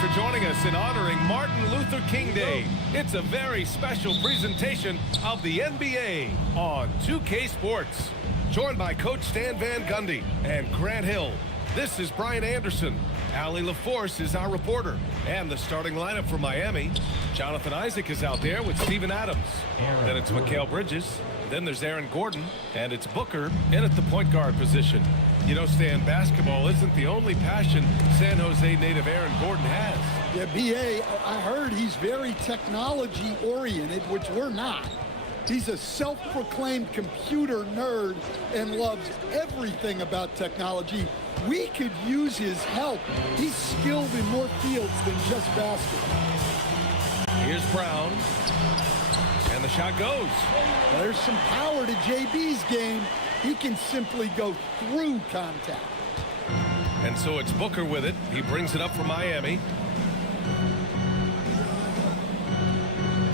for joining us in honoring Martin Luther King Day. It's a very special presentation of the NBA on 2K Sports. Joined by Coach Stan Van Gundy and Grant Hill. This is Brian Anderson. Allie LaForce is our reporter. And the starting lineup for Miami. Jonathan Isaac is out there with Steven Adams. Then it's Mikal Bridges. Then there's Aaron Gordon. And it's Booker in at the point guard position. You know, Stan, basketball isn't the only passion San Jose native Aaron Gordon has. Yeah, B.A., I heard he's very technology-oriented, which we're not. He's a self-proclaimed computer nerd and loves everything about technology. We could use his help. He's skilled in more fields than just basketball. Here's Brown. And the shot goes. There's some power to JB's game. He can simply go through contact. And so it's Booker with it. He brings it up for Miami.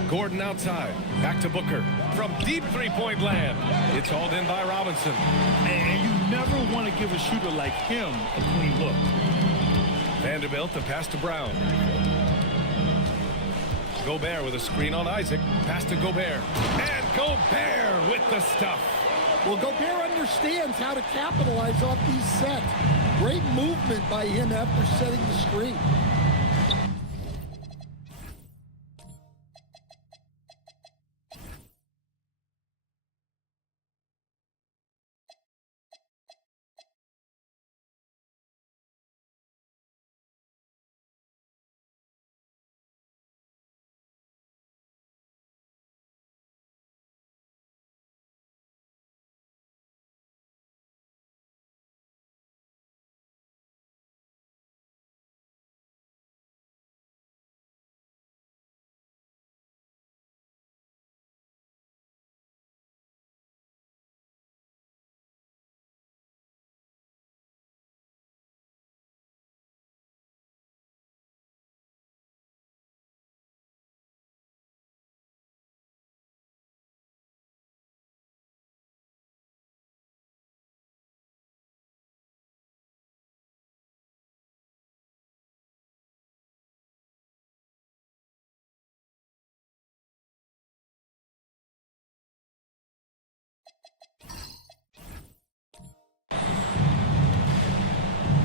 Gordon outside. Back to Booker. From deep three-point land. It's hauled in by Robinson. And you never want to give a shooter like him a clean look. Vanderbilt, the pass to Brown. Gobert with a screen on Isaac. Pass to Gobert. And Gobert with the stuff. Well, Gobert understands how to capitalize off these sets. Great movement by him after setting the screen.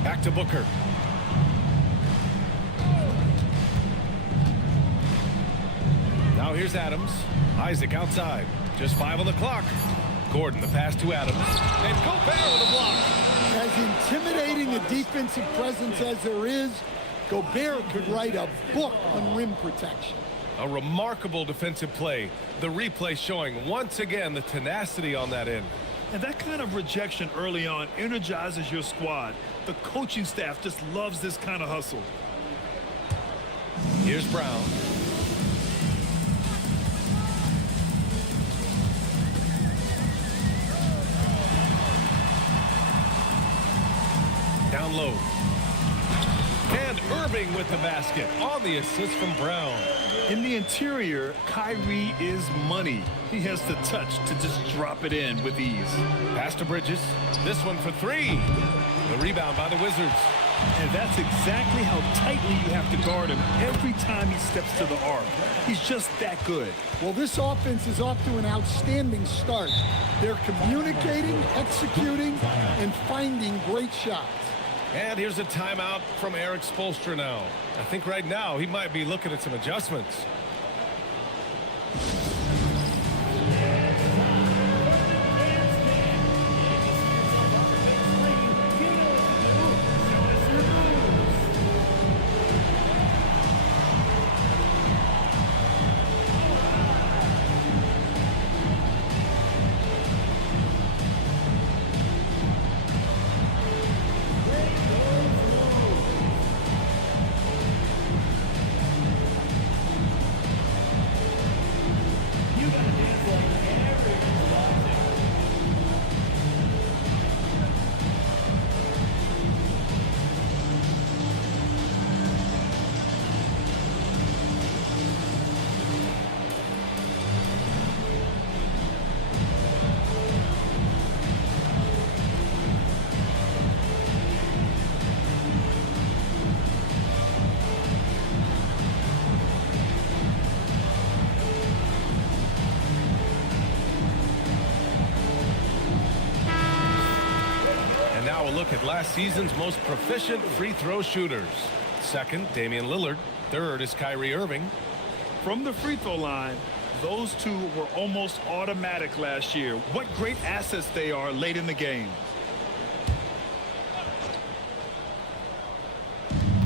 Back to Booker. Now here's Adams. Isaac outside. Just 5 on the clock. Gordon, the pass to Adams. And Gobert with a block. As intimidating a defensive presence as there is, Gobert could write a book on rim protection. A remarkable defensive play. The replay showing once again the tenacity on that end. And that kind of rejection early on energizes your squad. The coaching staff just loves this kind of hustle. Here's Brown. Down low. And Irving with the basket on the assist from Brown. In the interior, Kyrie is money. He has the touch to just drop it in with ease. Pass to Bridges. This one for 3. The rebound by the Wizards. And that's exactly how tightly you have to guard him every time he steps to the arc. He's just that good. Well, this offense is off to an outstanding start. They're communicating, executing, and finding great shots. And here's a timeout from Eric Spoelstra now. I think right now he might be looking at some adjustments. look at last season's most proficient free throw shooters. Second, Damian Lillard. Third is Kyrie Irving. From the free throw line, those two were almost automatic last year. What great assets they are late in the game.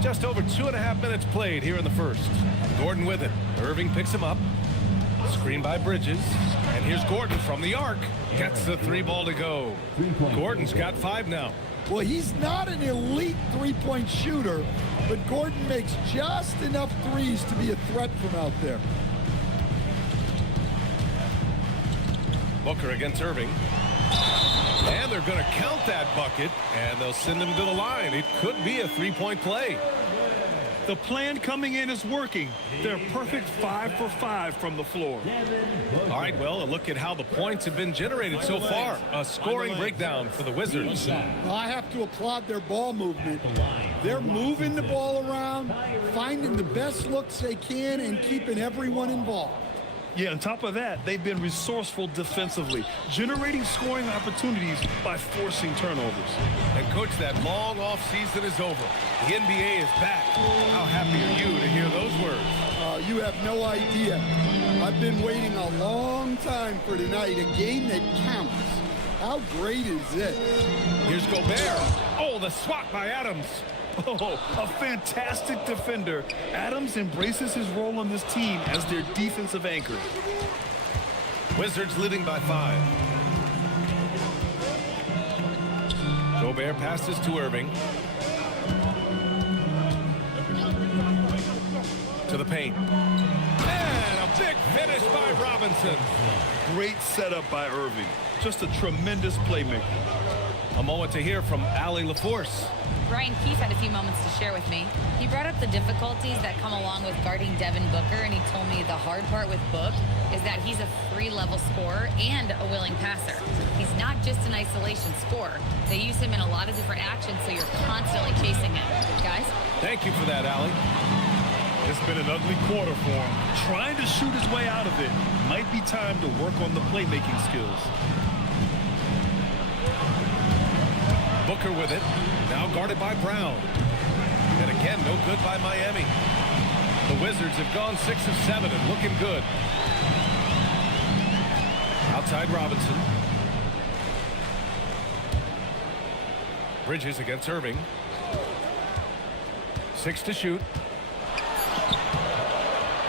Just over 2.5 minutes played here in the first. Gordon with it. Irving picks him up. Screen by Bridges. And here's Gordon from the arc. Gets the 3 ball to go. Gordon's got 5 now. Well, he's not an elite three-point shooter, but Gordon makes just enough threes to be a threat from out there. Booker against Irving. And they're going to count that bucket, and they'll send him to the line. It could be a 3-point play. The plan coming in is working. They're perfect 5 for 5 from the floor. All right, well, a look at how the points have been generated so far. A scoring breakdown for the Wizards. Well, I have to applaud their ball movement. They're moving the ball around, finding the best looks they can, and keeping everyone involved. Yeah, on top of that, they've been resourceful defensively, generating scoring opportunities by forcing turnovers. And, Coach, that long off season is over. The NBA is back. How happy are you to hear those words? You have no idea. I've been waiting a long time for tonight, a game that counts. How great is this? Here's Gobert. Oh, the swat by Adams. Oh, a fantastic defender. Adams embraces his role on this team as their defensive anchor. Wizards leading by 5. Gobert passes to Irving. To the paint. And a big finish by Robinson. Great setup by Irving. Just a tremendous playmaker. A moment to hear from Allie LaForce. Brian Keith had a few moments to share with me. He brought up the difficulties that come along with guarding Devin Booker, and he told me the hard part with Book is that he's a 3-level scorer and a willing passer. He's not just an isolation scorer. They use him in a lot of different actions, so you're constantly chasing him. Guys? Thank you for that, Allie. It's been an ugly quarter for him. Trying to shoot his way out of it. Might be time to work on the playmaking skills. Booker with it. Now guarded by Brown. And again, no good by Miami. The Wizards have gone 6 of 7 and looking good. Outside Robinson. Bridges against Irving. 6 to shoot.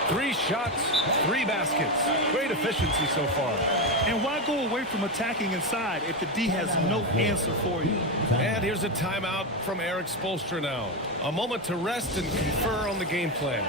3 shots, 3 baskets. Great efficiency so far. And why go away from attacking inside if the D has no answer for you? And here's a timeout from Eric Spoelstra now. A moment to rest and confer on the game plan.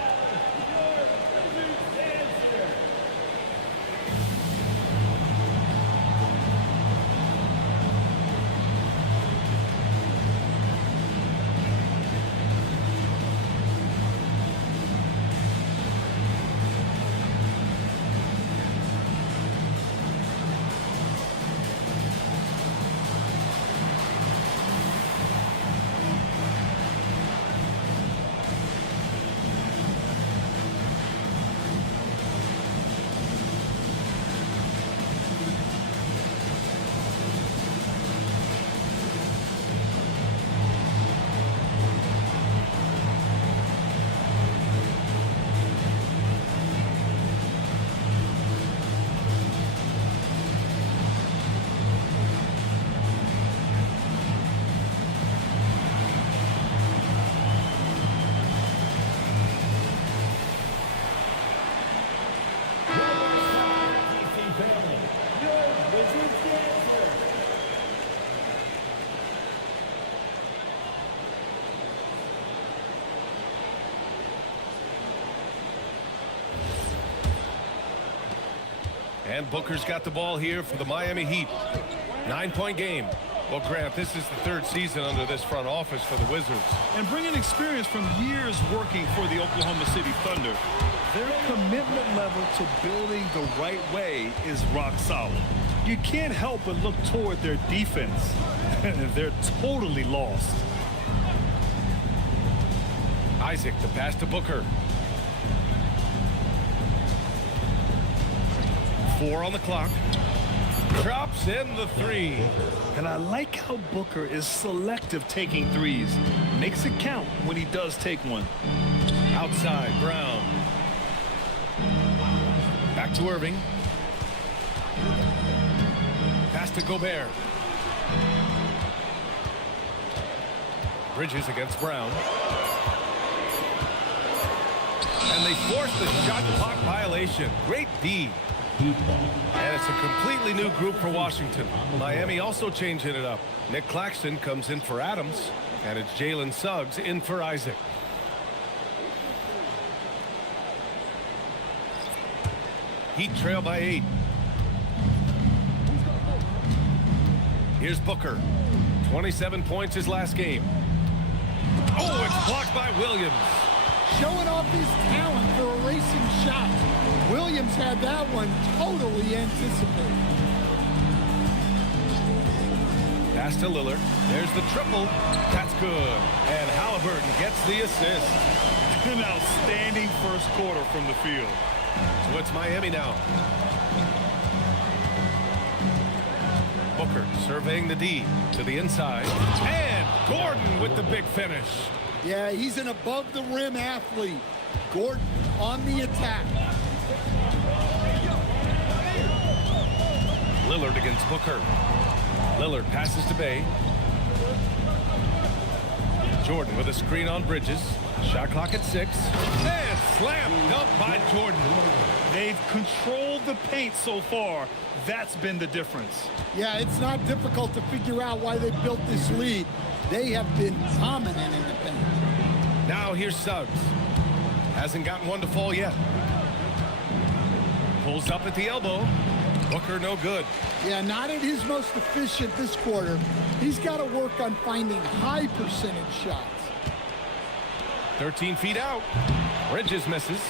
And Booker's got the ball here for the Miami Heat. 9-point game. Well, Grant, this is the 3rd season under this front office for the Wizards. And bringing experience from years working for the Oklahoma City Thunder, their commitment level to building the right way is rock solid. You can't help but look toward their defense. They're totally lost. Isaac, the pass to Booker. 4 on the clock. Drops in the three. And I like how Booker is selective taking threes. Makes it count when he does take one. Outside, Brown. Back to Irving. Pass to Gobert. Bridges against Brown. And they force the shot clock violation. Great D. And it's a completely new group for Washington. Miami also changing it up. Nick Claxton comes in for Adams. And it's Jalen Suggs in for Isaac. Heat trail by 8. Here's Booker. 27 points his last game. Oh, it's blocked by Williams. Showing off his talent for erasing shots. Williams had that one totally anticipated. Pass to Lillard. There's the triple. That's good. And Halliburton gets the assist. An outstanding first quarter from the field. So it's Miami now. Booker surveying the D to the inside. And Gordon with the big finish. Yeah, he's an above-the-rim athlete. Gordon on the attack. Lillard against Booker. Lillard passes to Bay. Jordan with a screen on Bridges. Shot clock at 6. And slam dunk by Jordan. They've controlled the paint so far. That's been the difference. Yeah, it's not difficult to figure out why they built this lead. They have been dominant in the paint. Now here's Suggs. Hasn't gotten one to fall yet. Pulls up at the elbow. Booker no good. Yeah, not at his most efficient this quarter. He's got to work on finding high percentage shots. 13 feet out. Bridges misses.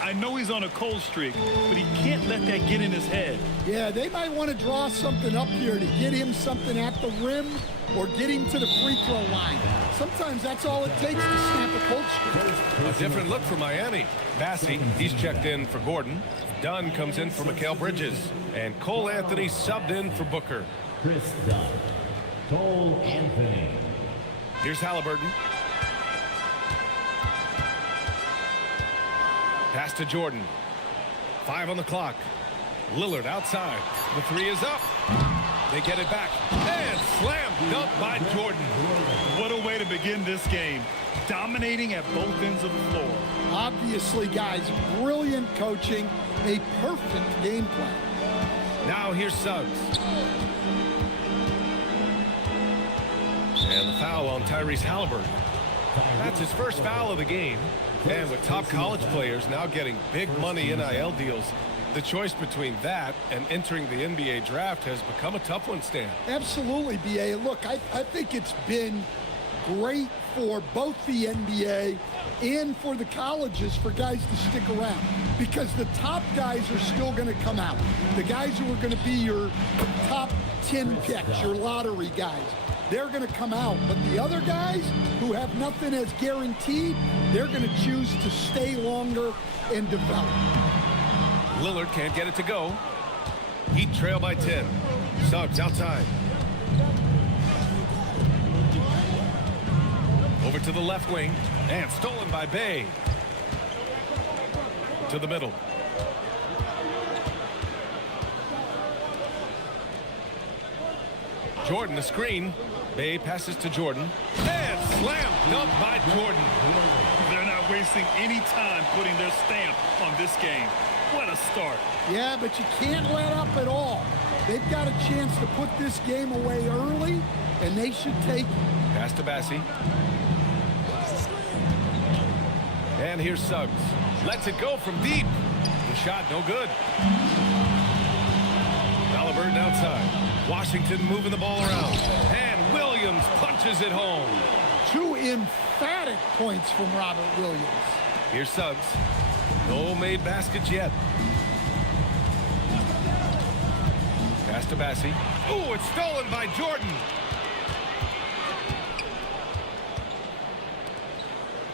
I know he's on a cold streak, but he can't let that get in his head. Yeah, they might want to draw something up here to get him something at the rim or get him to the free throw line. Sometimes that's all it takes to snap a cold streak. A different look for Miami. Bassey, he's checked in for Gordon. Dunn comes in for Mikal Bridges. And Cole Anthony subbed in for Booker. Chris Dunn. Cole Anthony. Here's Halliburton. Pass to Jordan. 5 on the clock. Lillard outside. The 3 is up. They get it back. And slam dunk by Jordan. What a way to begin this game. Dominating at both ends of the floor. Obviously, guys, brilliant coaching. A perfect game plan. Now here's Suggs. And the foul on Tyrese Halliburton. That's his first foul of the game. And with top college players now getting big money NIL deals, the choice between that and entering the NBA draft has become a tough one, Stan. Absolutely, B.A. Look, I think it's been great for both the NBA and for the colleges for guys to stick around because the top guys are still going to come out. The guys who are going to be your top 10 picks, your lottery guys, they're going to come out. But the other guys who have nothing as guaranteed, they're going to choose to stay longer and develop. Lillard can't get it to go. Heat trail by 10. Suggs outside. Over to the left wing. And stolen by Bay. To the middle. Jordan the screen. Bay passes to Jordan. And slam dunk by Jordan. They're not wasting any time putting their stamp on this game. What a start. Yeah, but you can't let up at all. They've got a chance to put this game away early, and they should take it. Pass to Bassey. And here's Suggs. Lets it go from deep. The shot no good. Halliburton outside. Washington moving the ball around. And Williams punches it home. 2 emphatic points from Robert Williams. Here's Suggs. No made baskets yet. Pass to Bassey. Oh, it's stolen by Jordan.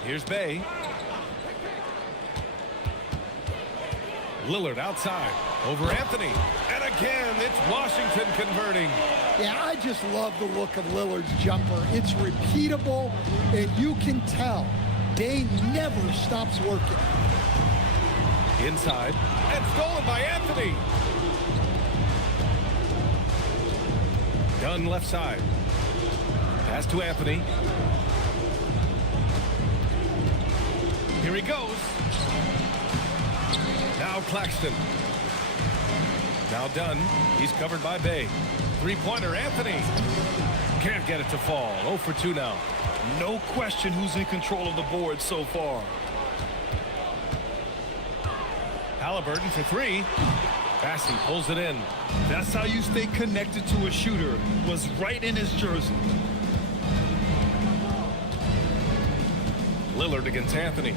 Here's Bay. Lillard outside. Over Anthony. And again, it's Washington converting. Yeah, I just love the look of Lillard's jumper. It's repeatable, and you can tell Dane never stops working. Inside, and stolen by Anthony. Dunn left side. Pass to Anthony. Here he goes. Now Claxton. Now Dunn. He's covered by Bay. Three-pointer, Anthony. Can't get it to fall. 0 for 2 now. No question who's in control of the board so far. Halliburton for 3. Bassey pulls it in. That's how you stay connected to a shooter. Was right in his jersey. Lillard against Anthony.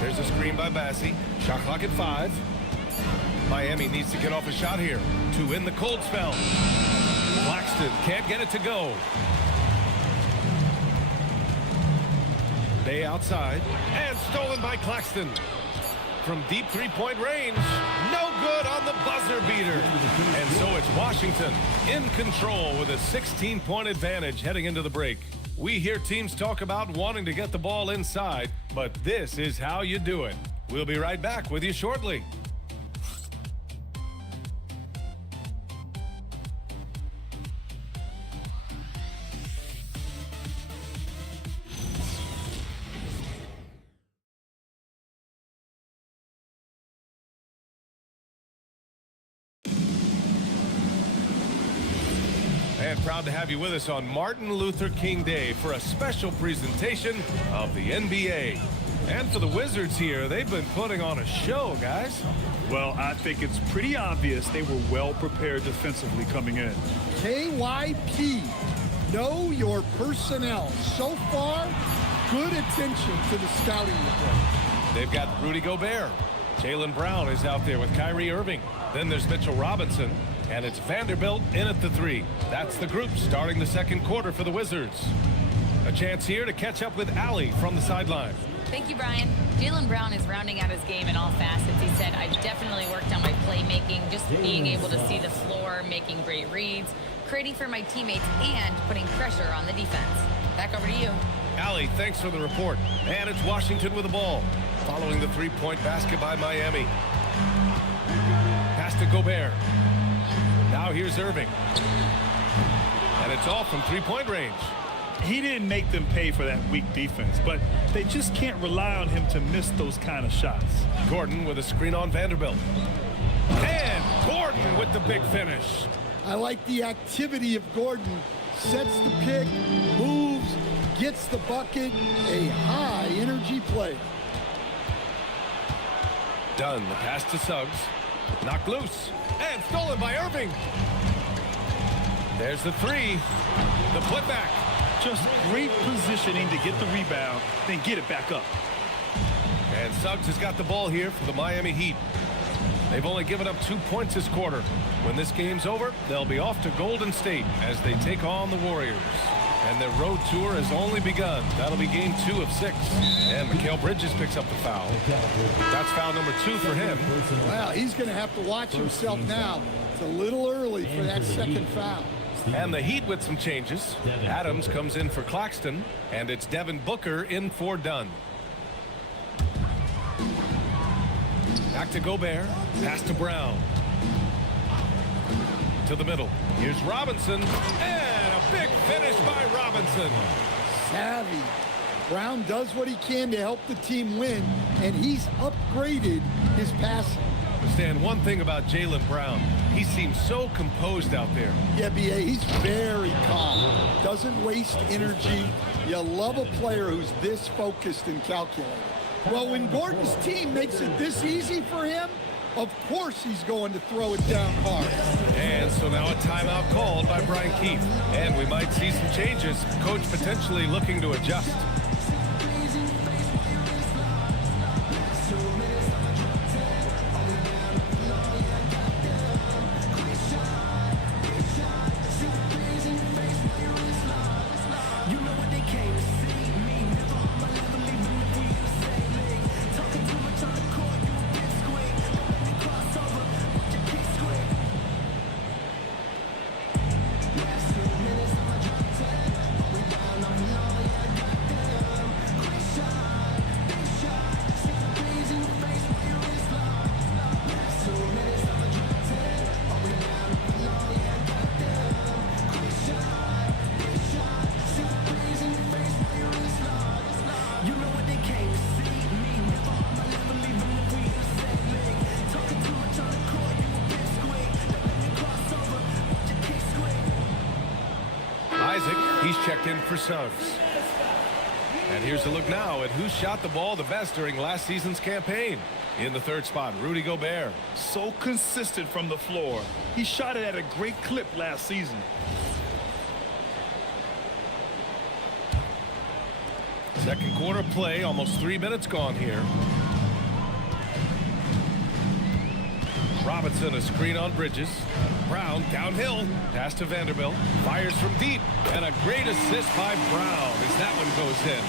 There's a screen by Bassey. Shot clock at 5. Miami needs to get off a shot here to win the cold spell. Claxton can't get it to go. Bay outside and stolen by Claxton. From deep three-point range, no good on the buzzer beater. And so it's Washington in control with a 16-point advantage heading into the break. We hear teams talk about wanting to get the ball inside, but this is how you do it. We'll be right back with you shortly. And proud to have you with us on Martin Luther King Day for a special presentation of the NBA. And for the Wizards here, they've been putting on a show, guys. Well, I think it's pretty obvious they were well prepared defensively coming in. KYP, know your personnel. So far, good attention to the scouting report. They've got Rudy Gobert. Jaylen Brown is out there with Kyrie Irving. Then there's Mitchell Robinson. And it's Vanderbilt in at the 3. That's the group starting the second quarter for the Wizards. A chance here to catch up with Allie from the sideline. Thank you, Brian. Jaylen Brown is rounding out his game in all facets. He said, I definitely worked on my playmaking, just being able to see the floor, making great reads, creating for my teammates, and putting pressure on the defense. Back over to you. Allie, thanks for the report. And it's Washington with the ball, following the three-point basket by Miami. Pass to Gobert. Now here's Irving. And it's all from three-point range. He didn't make them pay for that weak defense, but they just can't rely on him to miss those kind of shots. Gordon with a screen on Vanderbilt. And Gordon with the big finish. I like the activity of Gordon. Sets the pick, moves, gets the bucket. A high-energy player. Dunn, the pass to Suggs. Knocked loose. And stolen by Irving. There's the 3. The putback. Just great positioning to get the rebound, then get it back up. And Suggs has got the ball here for the Miami Heat. They've only given up 2 points this quarter. When this game's over, they'll be off to Golden State as they take on the Warriors. And their road tour has only begun. That'll be game 2 of 6. And Mikal Bridges picks up the foul. That's foul number 2 for him. Well, he's going to have to watch himself now. It's a little early for that second foul. And the Heat with some changes. Adams comes in for Claxton, and it's Devin Booker in for Dunn. Back to Gobert. Pass to Brown. To the middle. Here's Robinson. And a big finish by Robinson. Savvy. Brown does what he can to help the team win, and he's upgraded his passing. Stan, one thing about Jaylen Brown, he seems so composed out there. Yeah, B.A., he's very calm. Doesn't waste energy. You love a player who's this focused and calculated. Well, when Gordon's team makes it this easy for him, of course he's going to throw it down hard. And so now a timeout called by Brian Keefe. And we might see some changes. Coach potentially looking to adjust. He's checked in for Suggs. And here's a look now at who shot the ball the best during last season's campaign. In the third spot, Rudy Gobert. So consistent from the floor. He shot it at a great clip last season. Second quarter play, almost 3 minutes gone here. Robinson, a screen on Bridges. Brown downhill, pass to Vanderbilt, fires from deep, and a great assist by Brown as that one goes in.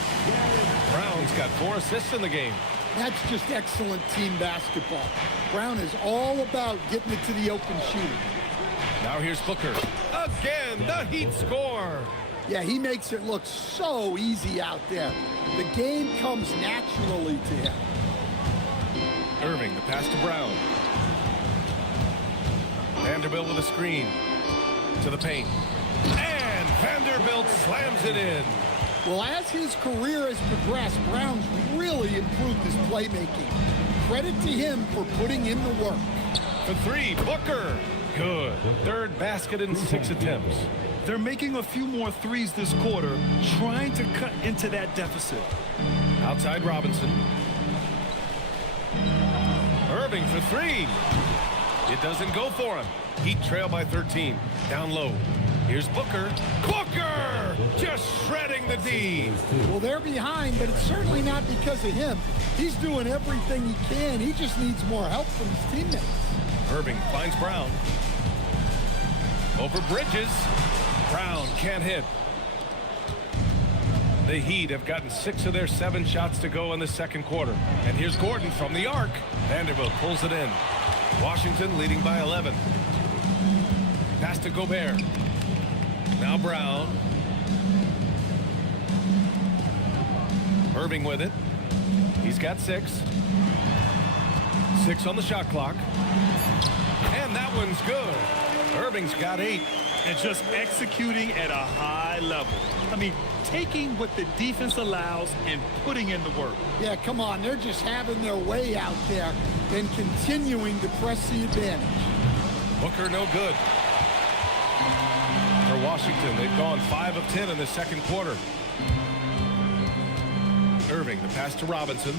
Brown's got 4 assists in the game. That's just excellent team basketball. Brown is all about getting it to the open shooter. Now here's Booker. Again, the Heat score. Yeah, he makes it look so easy out there. The game comes naturally to him. Irving, the pass to Brown. Vanderbilt with a screen to the paint. And Vanderbilt slams it in. Well, as his career has progressed, Brown's really improved his playmaking. Credit to him for putting in the work. For 3, Booker. Good. Third basket in 6 attempts. They're making a few more threes this quarter, trying to cut into that deficit. Outside Robinson. Irving for 3. It doesn't go for him. Heat trail by 13. Down low. Here's Booker. Booker! Just shredding the D. Well, they're behind, but it's certainly not because of him. He's doing everything he can. He just needs more help from his teammates. Irving finds Brown. Over Bridges. Brown can't hit. The Heat have gotten 6 of their 7 shots to go in the second quarter. And here's Gordon from the arc. Vanderbilt pulls it in. Washington leading by 11. Pass to Gobert. Now Brown. Irving with it. He's got 6. 6 on the shot clock. And that one's good. Irving's got 8. And just executing at a high level. I mean, taking what the defense allows and putting in the work. Yeah, come on. They're just having their way out there and continuing to press the advantage. Booker no good. For Washington, they've gone 5 of 10 in the second quarter. Irving, the pass to Robinson.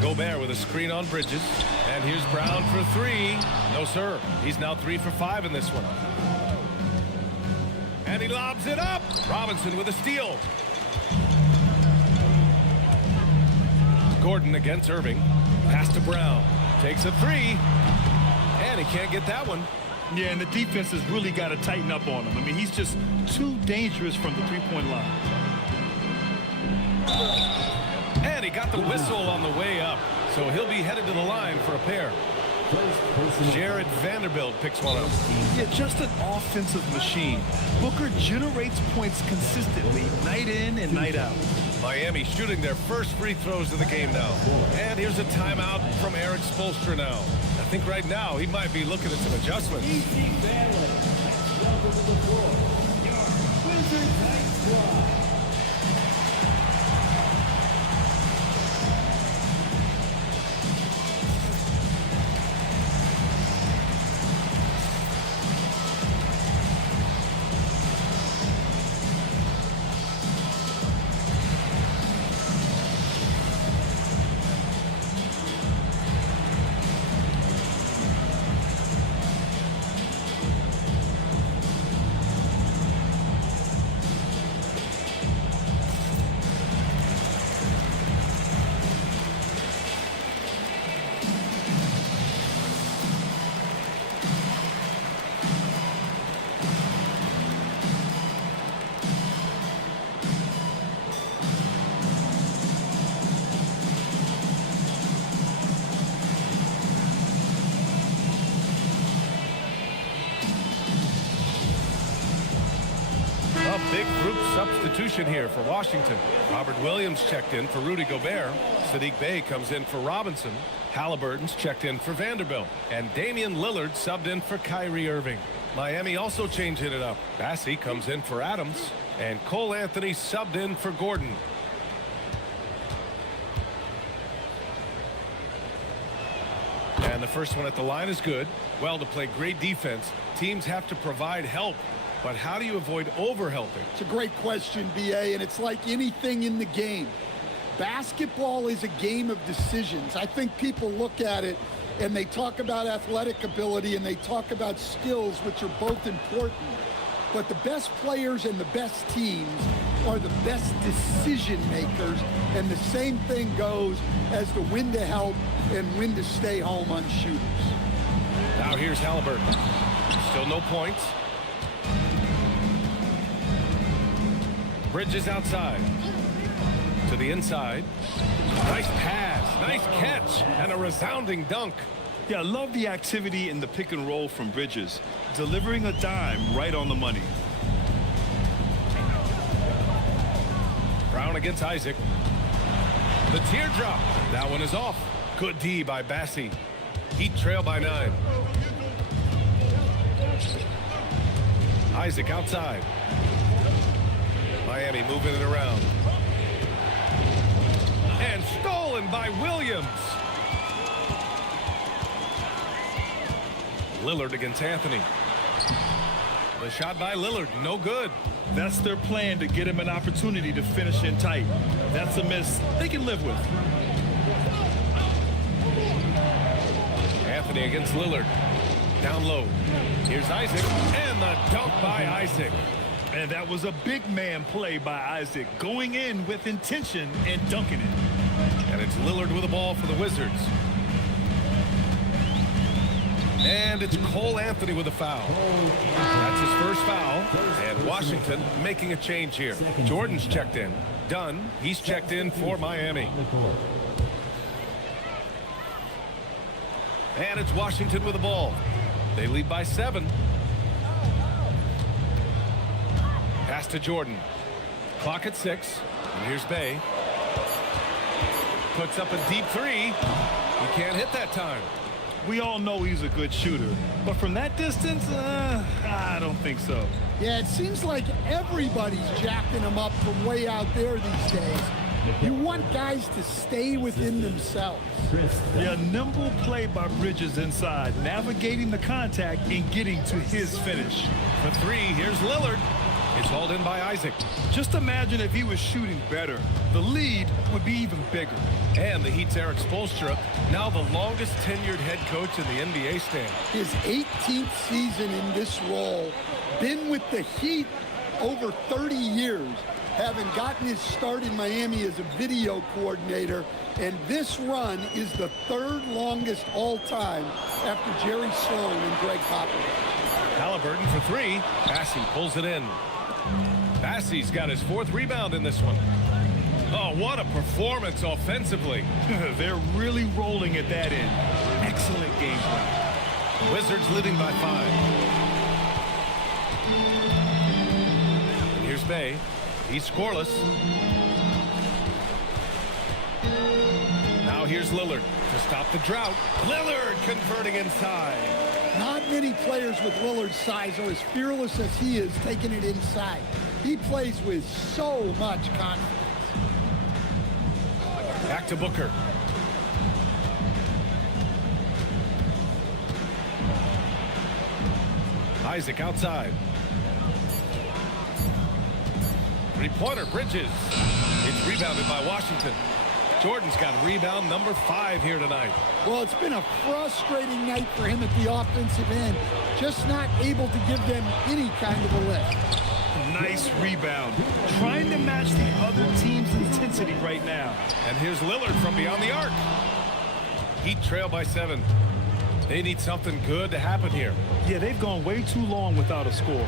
Gobert with a screen on Bridges. And here's Brown for 3. No, sir. He's now 3 for 5 in this one. And he lobs it up. Robinson with a steal. Gordon against Irving. Pass to Brown. Takes a 3. And he can't get that one. Yeah, and the defense has really got to tighten up on him. I mean, he's just too dangerous from the three-point line. And he got the whistle on the way up. So he'll be headed to the line for a pair. Jared Vanderbilt picks one up. Yeah, just an offensive machine. Booker generates points consistently, night in and night out. Miami shooting their first free throws of the game now. And here's a timeout from Eric Spoelstra now. I think right now he might be looking at some adjustments. Welcome to the floor, your Wizards High Squad. A big group substitution here for Washington. Robert Williams checked in for Rudy Gobert. Sadiq Bey comes in for Robinson. Halliburton's checked in for Vanderbilt. And Damian Lillard subbed in for Kyrie Irving. Miami also changing it up. Bassey comes in for Adams. And Cole Anthony subbed in for Gordon. And the first one at the line is good. Well, to play great defense, teams have to provide help. But how do you avoid overhelping? It's a great question, B.A., and it's like anything in the game. Basketball is a game of decisions. I think people look at it and they talk about athletic ability and they talk about skills, which are both important. But the best players and the best teams are the best decision makers, and the same thing goes as to when to help and when to stay home on shooters. Now here's Halliburton. Still no points. Bridges outside. To the inside. Nice pass, nice catch, and a resounding dunk. Yeah, I love the activity in the pick and roll from Bridges, delivering a dime right on the money. Brown against Isaac. The teardrop. That one is off. Good D by Bassi. Heat trail by 9. Isaac outside. Miami moving it around. And stolen by Williams. Lillard against Anthony. The shot by Lillard, no good. That's their plan, to get him an opportunity to finish in tight. That's a miss they can live with. Anthony against Lillard. Down low. Here's Isaac. And the dunk by Isaac. And that was a big man play by Isaac, going in with intention and dunking it. And it's Lillard with the ball for the Wizards. And it's Cole Anthony with a foul. That's his first foul. And Washington making a change here. Jordan's checked in. Dunn, he's checked in for Miami. And it's Washington with the ball. They lead by 7. Pass to Jordan. Clock at 6. And here's Bay. Puts up a deep 3. He can't hit that time. We all know he's a good shooter, but from that distance, I don't think so. Yeah, it seems like everybody's jacking him up from way out there these days. You want guys to stay within themselves. Yeah, nimble play by Bridges inside, navigating the contact and getting to his finish. For 3, here's Lillard. It's hauled in by Isaac. Just imagine if he was shooting better. The lead would be even bigger. And the Heat's Eric Spoelstra, now the longest tenured head coach in the NBA stand. His 18th season in this role, been with the Heat over 30 years, having gotten his start in Miami as a video coordinator, and this run is the 3rd longest all time after Jerry Sloan and Greg Popovich. Halliburton for 3. Bassi pulls it in. Bassi's got his 4th rebound in this one. Oh, what a performance offensively. They're really rolling at that end. Excellent game plan. Wizards leading by 5. And here's Bay. He's scoreless. Now here's Lillard to stop the drought. Lillard converting inside. Not many players with Lillard's size are as fearless as he is taking it inside. He plays with so much confidence. Back to Booker. Isaac outside. 3-pointer, Bridges. It's rebounded by Washington. Jordan's got rebound number 5 here tonight. Well, it's been a frustrating night for him at the offensive end. Just not able to give them any kind of a lift. Nice rebound. Trying to match the other team's intensity right now. And here's Lillard from beyond the arc. Heat trail by 7. They need something good to happen here. Yeah, they've gone way too long without a score.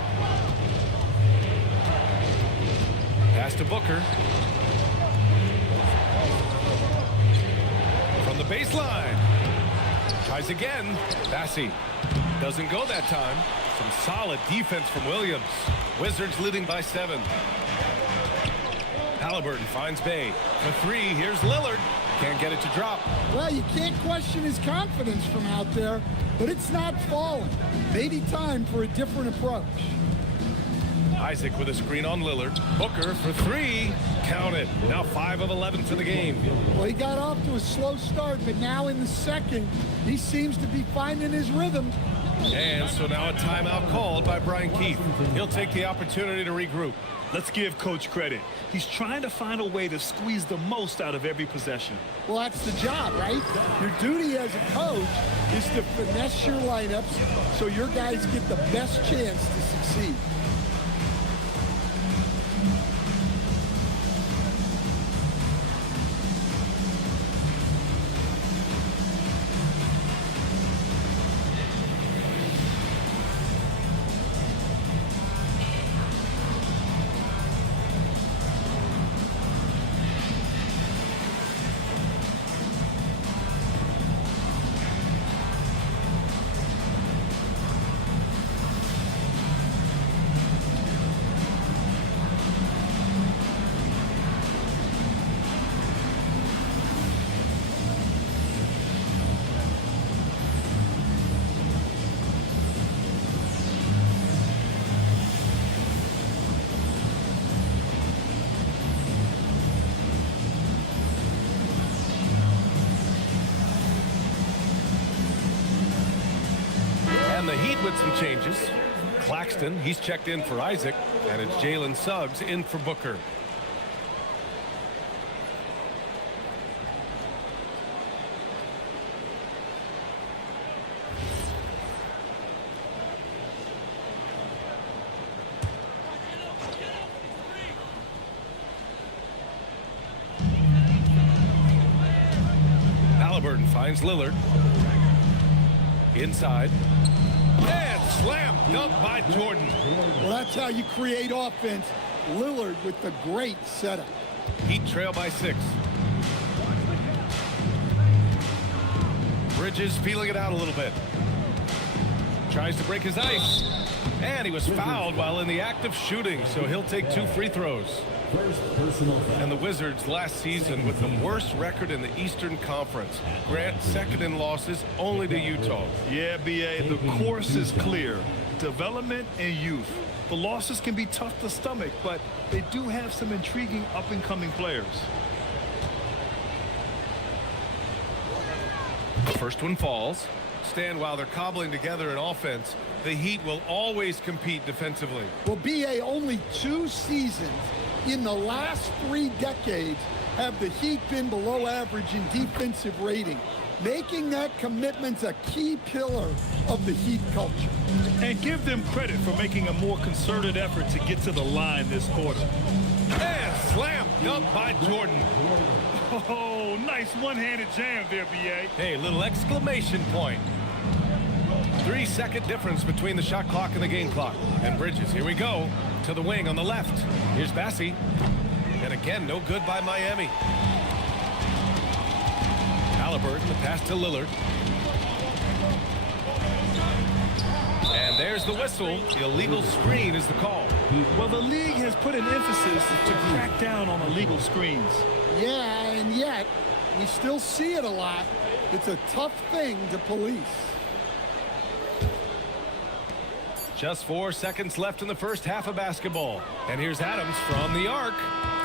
Pass to Booker. From the baseline. Tries again. Bassi doesn't go that time. Some solid defense from Williams. Wizards leading by 7. Halliburton finds Bay. For 3, here's Lillard. Can't get it to drop. Well, you can't question his confidence from out there, but it's not falling. Maybe time for a different approach. Isaac with a screen on Lillard. Booker for 3. Count it. Now 5 of 11 for the game. Well, he got off to a slow start, but now in the second, he seems to be finding his rhythm. And so now a timeout called by Brian Keith. He'll take the opportunity to regroup. Let's give Coach credit. He's trying to find a way to squeeze the most out of every possession. Well, that's the job, right? Your duty as a coach is to finesse your lineups so your guys get the best chance to succeed. And the Heat with some changes. Claxton, he's checked in for Isaac, and it's Jalen Suggs in for Booker. Halliburton finds Lillard. Inside. And slam dunk by Jordan. Well, that's how you create offense. Lillard with the great setup. Heat trail by 6. Bridges feeling it out a little bit. Tries to break his ice. And he was fouled while in the act of shooting, so he'll take 2 free throws. And the Wizards last season with the worst record in the Eastern Conference. Grant second in losses only to Utah. Yeah, B.A., the course is clear. Development and youth. The losses can be tough to stomach, but they do have some intriguing up-and-coming players. The first one falls. Stand while they're cobbling together an offense. The Heat will always compete defensively. Well, B.A., only 2 seasons in the last 3 decades have the Heat been below average in defensive rating, making that commitment a key pillar of the Heat culture. And give them credit for making a more concerted effort to get to the line this quarter. And slam dunk by Jordan. Oh, nice one-handed jam there, B.A. Hey, little exclamation point. 3-second difference between the shot clock and the game clock. And Bridges, here we go, to the wing on the left. Here's Bassie. And again, no good by Miami. Halliburton, the pass to Lillard. And there's the whistle. Illegal screen is the call. Well, the league has put an emphasis to crack down on illegal screens. Yeah, and yet we still see it a lot. It's a tough thing to police. Just 4 seconds left in the first half of basketball. And here's Adams from the arc.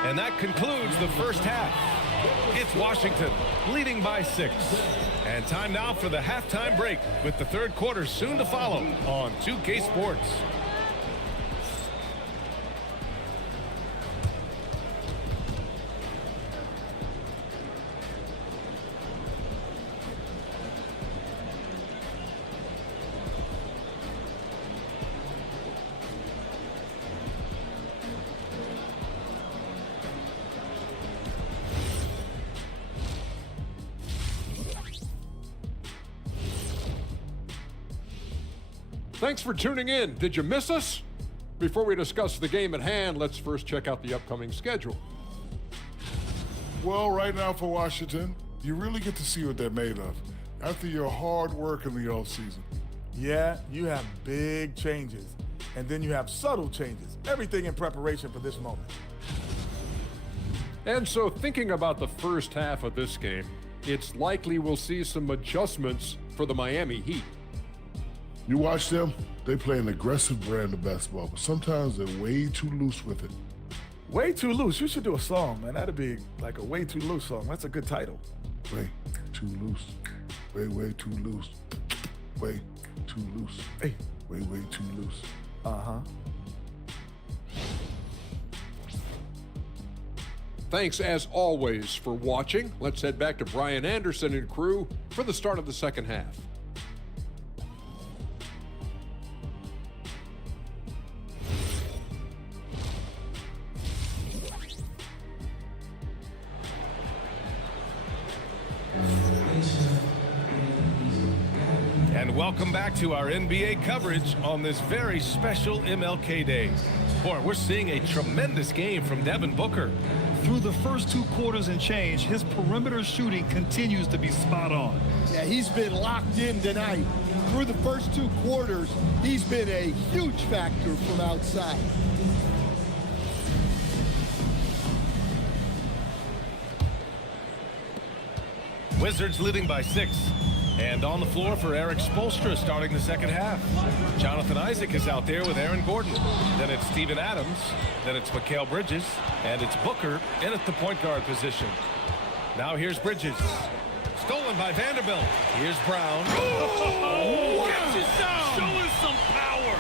And that concludes the first half. It's Washington leading by 6. And time now for the halftime break with the third quarter soon to follow on 2K Sports. Thanks for tuning in. Did you miss us? Before we discuss the game at hand, let's first check out the upcoming schedule. Well, right now for Washington, you really get to see what they're made of after your hard work in the offseason. Yeah, you have big changes, and then you have subtle changes. Everything in preparation for this moment. And so thinking about the first half of this game, it's likely we'll see some adjustments for the Miami Heat. You watch them, they play an aggressive brand of basketball, but sometimes they're way too loose with it. Way too loose. You should do a song, man. That'd be like a way too loose song. That's a good title. Way too loose. Way too loose. Way too loose. Hey. Way too loose. Uh-huh. Thanks, as always, for watching. Let's head back to Brian Anderson and crew for the start of the second half. And welcome back to our NBA coverage on this very special MLK Day. Boy, we're seeing a tremendous game from Devin Booker. Through the first 2 quarters and change, his perimeter shooting continues to be spot on. Yeah, he's been locked in tonight. Through the first 2 quarters, he's been a huge factor from outside. Wizards leading by 6. And on the floor for Eric Spoelstra starting the second half. Jonathan Isaac is out there with Aaron Gordon. Then it's Steven Adams. Then it's Mikal Bridges. And it's Booker in at the point guard position. Now here's Bridges. Stolen by Vanderbilt. Here's Brown. Oh, catches down. Showing some power.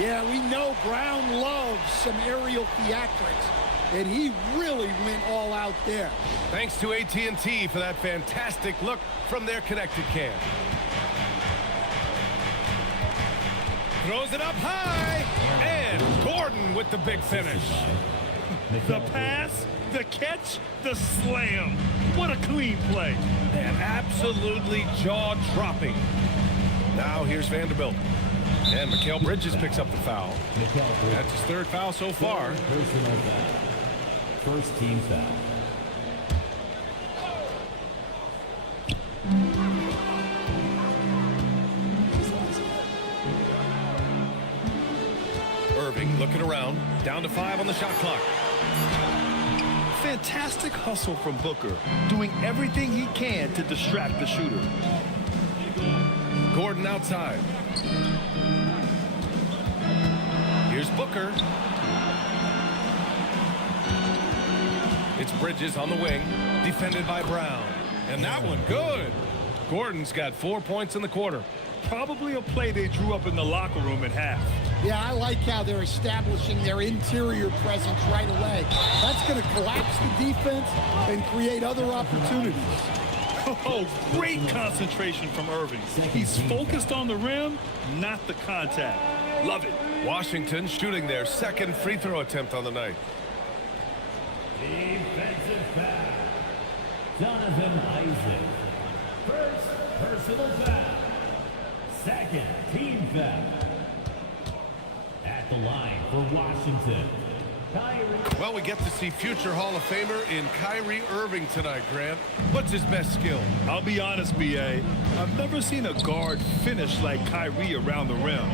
Yeah, we know Brown loves some aerial theatrics, and he really went all out there. Thanks to AT&T for that fantastic look from their connected cam. Throws it up high, and Gordon with the big finish. The pass, the catch, the slam. What a clean play. And absolutely jaw-dropping. Now here's Vanderbilt. And Mikal Bridges picks up the foul. That's his 3rd foul so far. Personal foul. First team foul. Irving looking around. Down to 5 on the shot clock. Fantastic hustle from Booker, doing everything he can to distract the shooter. Gordon outside. Here's Booker. It's Bridges on the wing, defended by Brown. And that one good. Gordon's got 4 points in the quarter. Probably a play they drew up in the locker room at half. Yeah, I like how they're establishing their interior presence right away. That's going to collapse the defense and create other opportunities. Oh, great concentration from Irving. He's focused on the rim, not the contact. Love it. Washington shooting their 2nd free throw attempt on the night. Defensive foul. Jonathan Isaac. First personal foul. 2nd team foul. At the line for Washington, Kyrie. Well, we get to see future Hall of Famer in Kyrie Irving tonight, Grant. What's his best skill? I'll be honest, B.A. I've never seen a guard finish like Kyrie around the rim.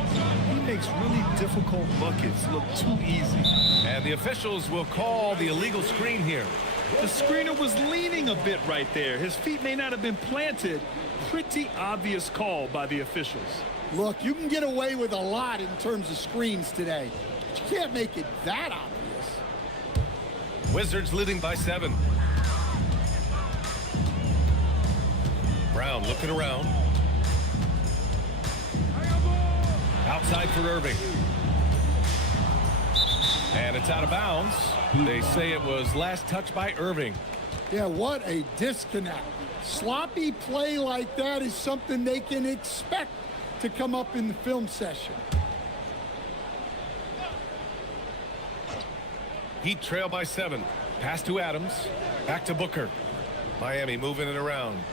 He makes really difficult buckets look too easy. And the officials will call the illegal screen here. The screener was leaning a bit right there. His feet may not have been planted. Pretty obvious call by the officials. Look, you can get away with a lot in terms of screens today, but you can't make it that obvious. Wizards leading by 7. Brown looking around. Outside for Irving. And it's out of bounds. They say it was last touched by Irving. Yeah, what a disconnect. Sloppy play like that is something they can expect to come up in the film session. Heat trail by 7. Pass to Adams. Back to Booker. Miami moving it around.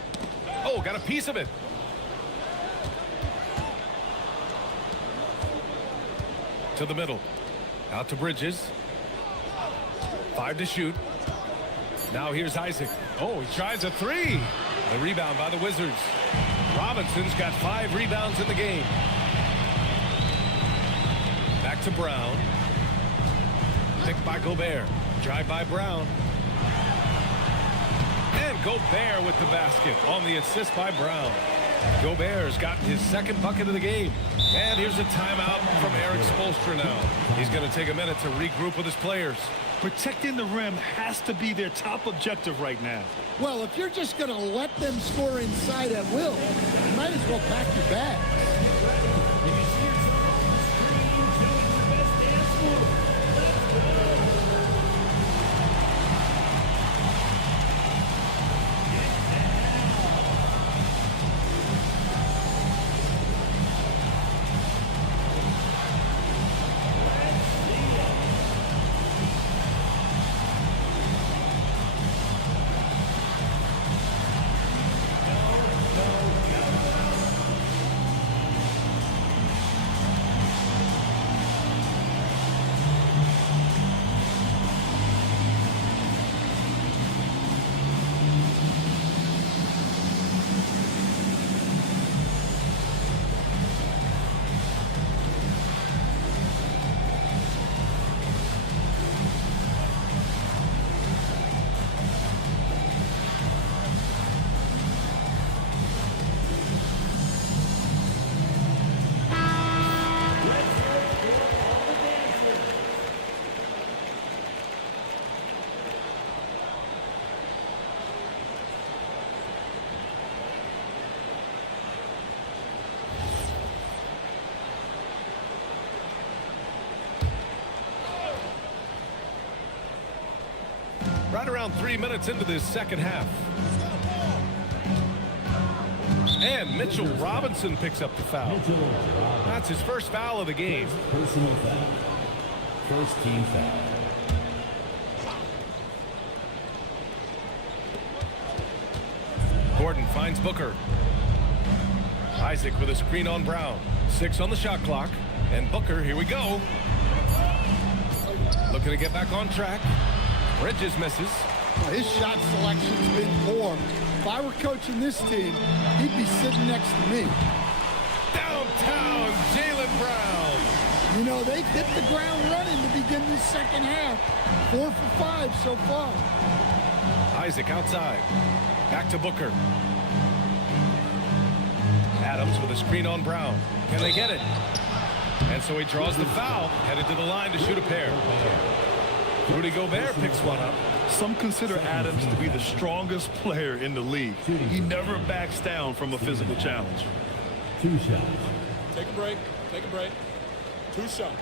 Oh, got a piece of it. To the middle. Out to Bridges. 5 to shoot. Now here's Isaac. Oh, he tries a 3. The rebound by the Wizards. Robinson's got 5 rebounds in the game. Back to Brown. Picked by Gobert. Drive by Brown. And Gobert with the basket on the assist by Brown. Gobert's gotten his 2nd bucket of the game. And here's a timeout from Eric Spoelstra now. He's going to take a minute to regroup with his players. Protecting the rim has to be their top objective right now. Well, if you're just going to let them score inside at will, you might as well pack your bags. Right around 3 minutes into this second half. And Mitchell Robinson picks up the foul. That's his first foul of the game. Personal foul. First team foul. Gordon finds Booker. Isaac with a screen on Brown. 6 on the shot clock. And Booker, here we go. Looking to get back on track. Bridges misses. Well, his shot selection's been poor. If I were coaching this team, he'd be sitting next to me. Downtown, Jaylen Brown. You know, they've hit the ground running to begin this second half. 4 for 5 so far. Isaac outside. Back to Booker. Adams with a screen on Brown. Can they get it? And so he draws the foul, headed to the line to shoot a pair. Rudy Gobert picks one up. Some consider Adams to be the strongest player in the league. He never backs down from a physical challenge. 2 shots. Take a break. Take a break. 2 shots.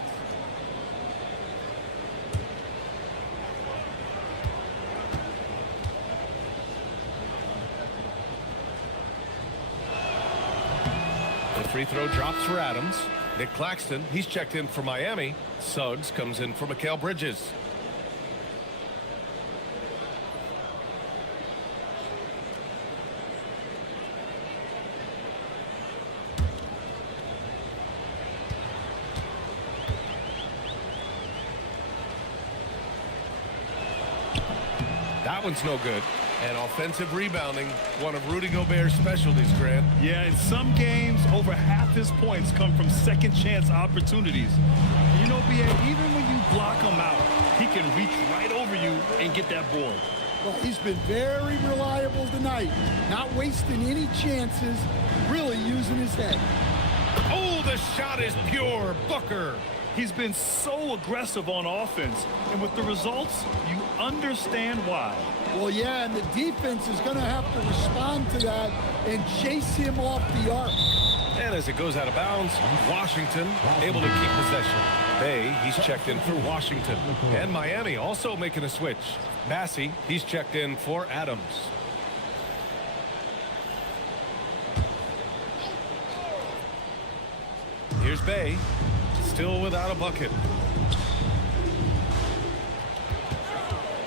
The free throw drops for Adams. Nick Claxton, he's checked in for Miami. Suggs comes in for Mikal Bridges. That one's no good. And offensive rebounding, one of Rudy Gobert's specialties, Grant. Yeah, in some games, over half his points come from second chance opportunities. You know, BA, even when you block him out, he can reach right over you and get that board. Well, he's been very reliable tonight. Not wasting any chances, really using his head. Oh, the shot is pure. Booker. He's been so aggressive on offense, and with the results, you understand why. Well, yeah, and the defense is going to have to respond to that and chase him off the arc. And as it goes out of bounds, Washington able to keep possession. Bay, he's checked in for Washington. And Miami also making a switch. Massey, he's checked in for Adams. Here's Bay, still without a bucket.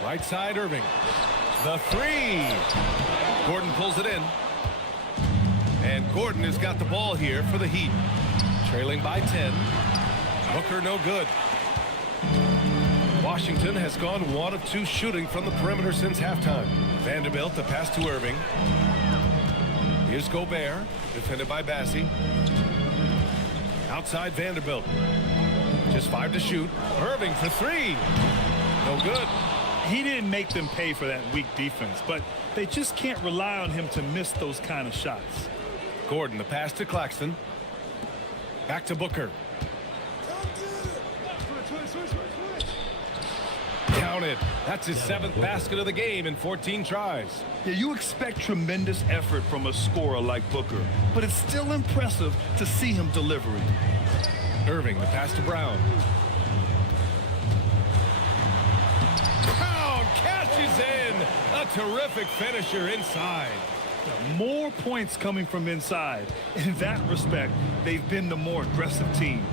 Right side, Irving. The three. Gordon pulls it in. And Gordon has got the ball here for the Heat. Trailing by 10. Booker no good. Washington has gone 1 of 2 shooting from the perimeter since halftime. Vanderbilt, the pass to Irving. Here's Gobert, defended by Bassey. Outside Vanderbilt. Just 5 to shoot. Irving for 3. No good. He didn't make them pay for that weak defense, but they just can't rely on him to miss those kind of shots. Gordon, the pass to Claxton. Back to Booker. Counted. That's his 7th basket of the game in 14 tries. Yeah, you expect tremendous effort from a scorer like Booker, but it's still impressive to see him delivering. Irving, the pass to Brown. Brown cashes in. A terrific finisher inside. More points coming from inside. In that respect, they've been the more aggressive team.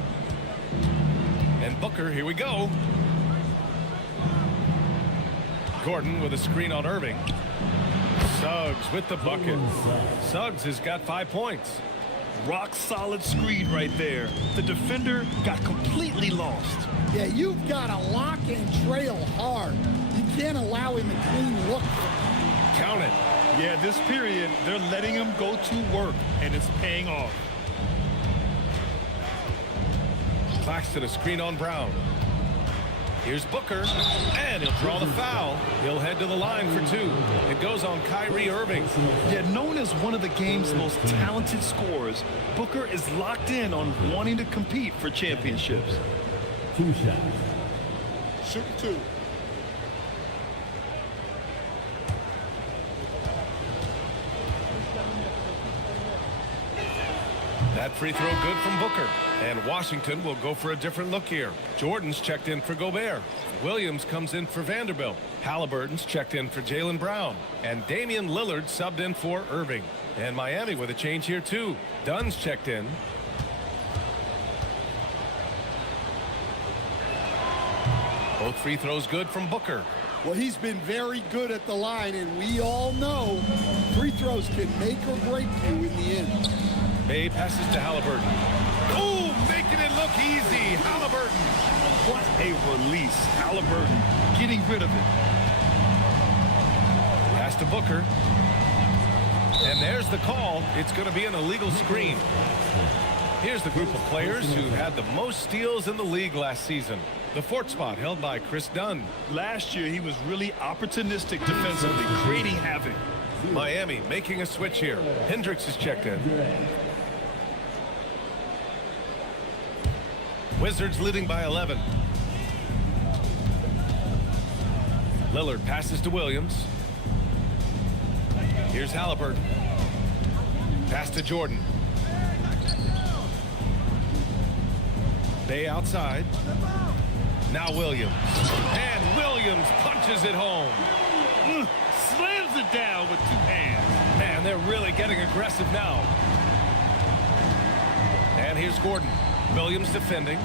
And Booker, here we go. Gordon with a screen on Irving. Suggs with the bucket. Suggs has got 5 points. Rock solid screen right there. The defender got completely lost. Yeah, you've got to lock and trail hard. You can't allow him a clean look. Count it. Yeah, this period, they're letting him go to work, and it's paying off. Claxton a screen on Brown. Here's Booker, and he'll draw the foul. He'll head to the line for 2. It goes on Kyrie Irving. Yet known as one of the game's most talented scorers, Booker is locked in on wanting to compete for championships. 2 shots. Shoot 2. That free throw good from Booker. And Washington will go for a different look here. Jordan's checked in for Gobert. Williams comes in for Vanderbilt. Halliburton's checked in for Jaylen Brown. And Damian Lillard subbed in for Irving. And Miami with a change here too. Dunn's checked in. Both free throws good from Booker. Well, he's been very good at the line, and we all know free throws can make or break you in the end. Bay passes to Halliburton. Oh, making it look easy. Halliburton. What a release. Halliburton getting rid of it. Pass to Booker. And there's the call. It's going to be an illegal screen. Here's the group of players who had the most steals in the league last season. The 4th spot held by Chris Dunn. Last year, he was really opportunistic defensively, creating havoc. Miami making a switch here. Hendricks is checked in. Wizards leading by 11. Lillard passes to Williams. Here's Halliburton. Pass to Jordan. Bay outside. Now Williams. And Williams punches it home. Slams it down with 2 hands. Man, they're really getting aggressive now. And here's Gordon. Williams defending.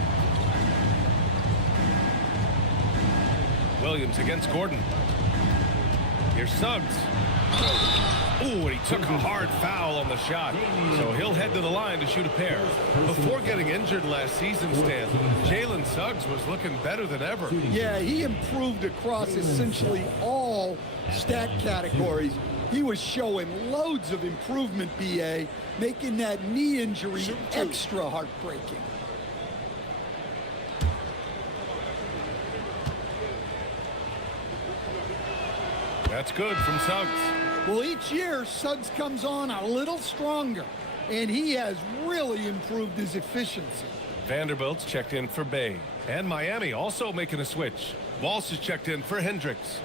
Williams against Gordon. Here's Suggs. Ooh, and he took a hard foul on the shot. So he'll head to the line to shoot a pair. Before getting injured last season, Stan, Jalen Suggs was looking better than ever. Yeah, he improved across essentially all stat categories. He was showing loads of improvement, B.A., making that knee injury extra heartbreaking. That's good from Suggs. Well, each year, Suggs comes on a little stronger, and he has really improved his efficiency. Vanderbilt's checked in for Bay. And Miami also making a switch. Walsh is checked in for Hendricks.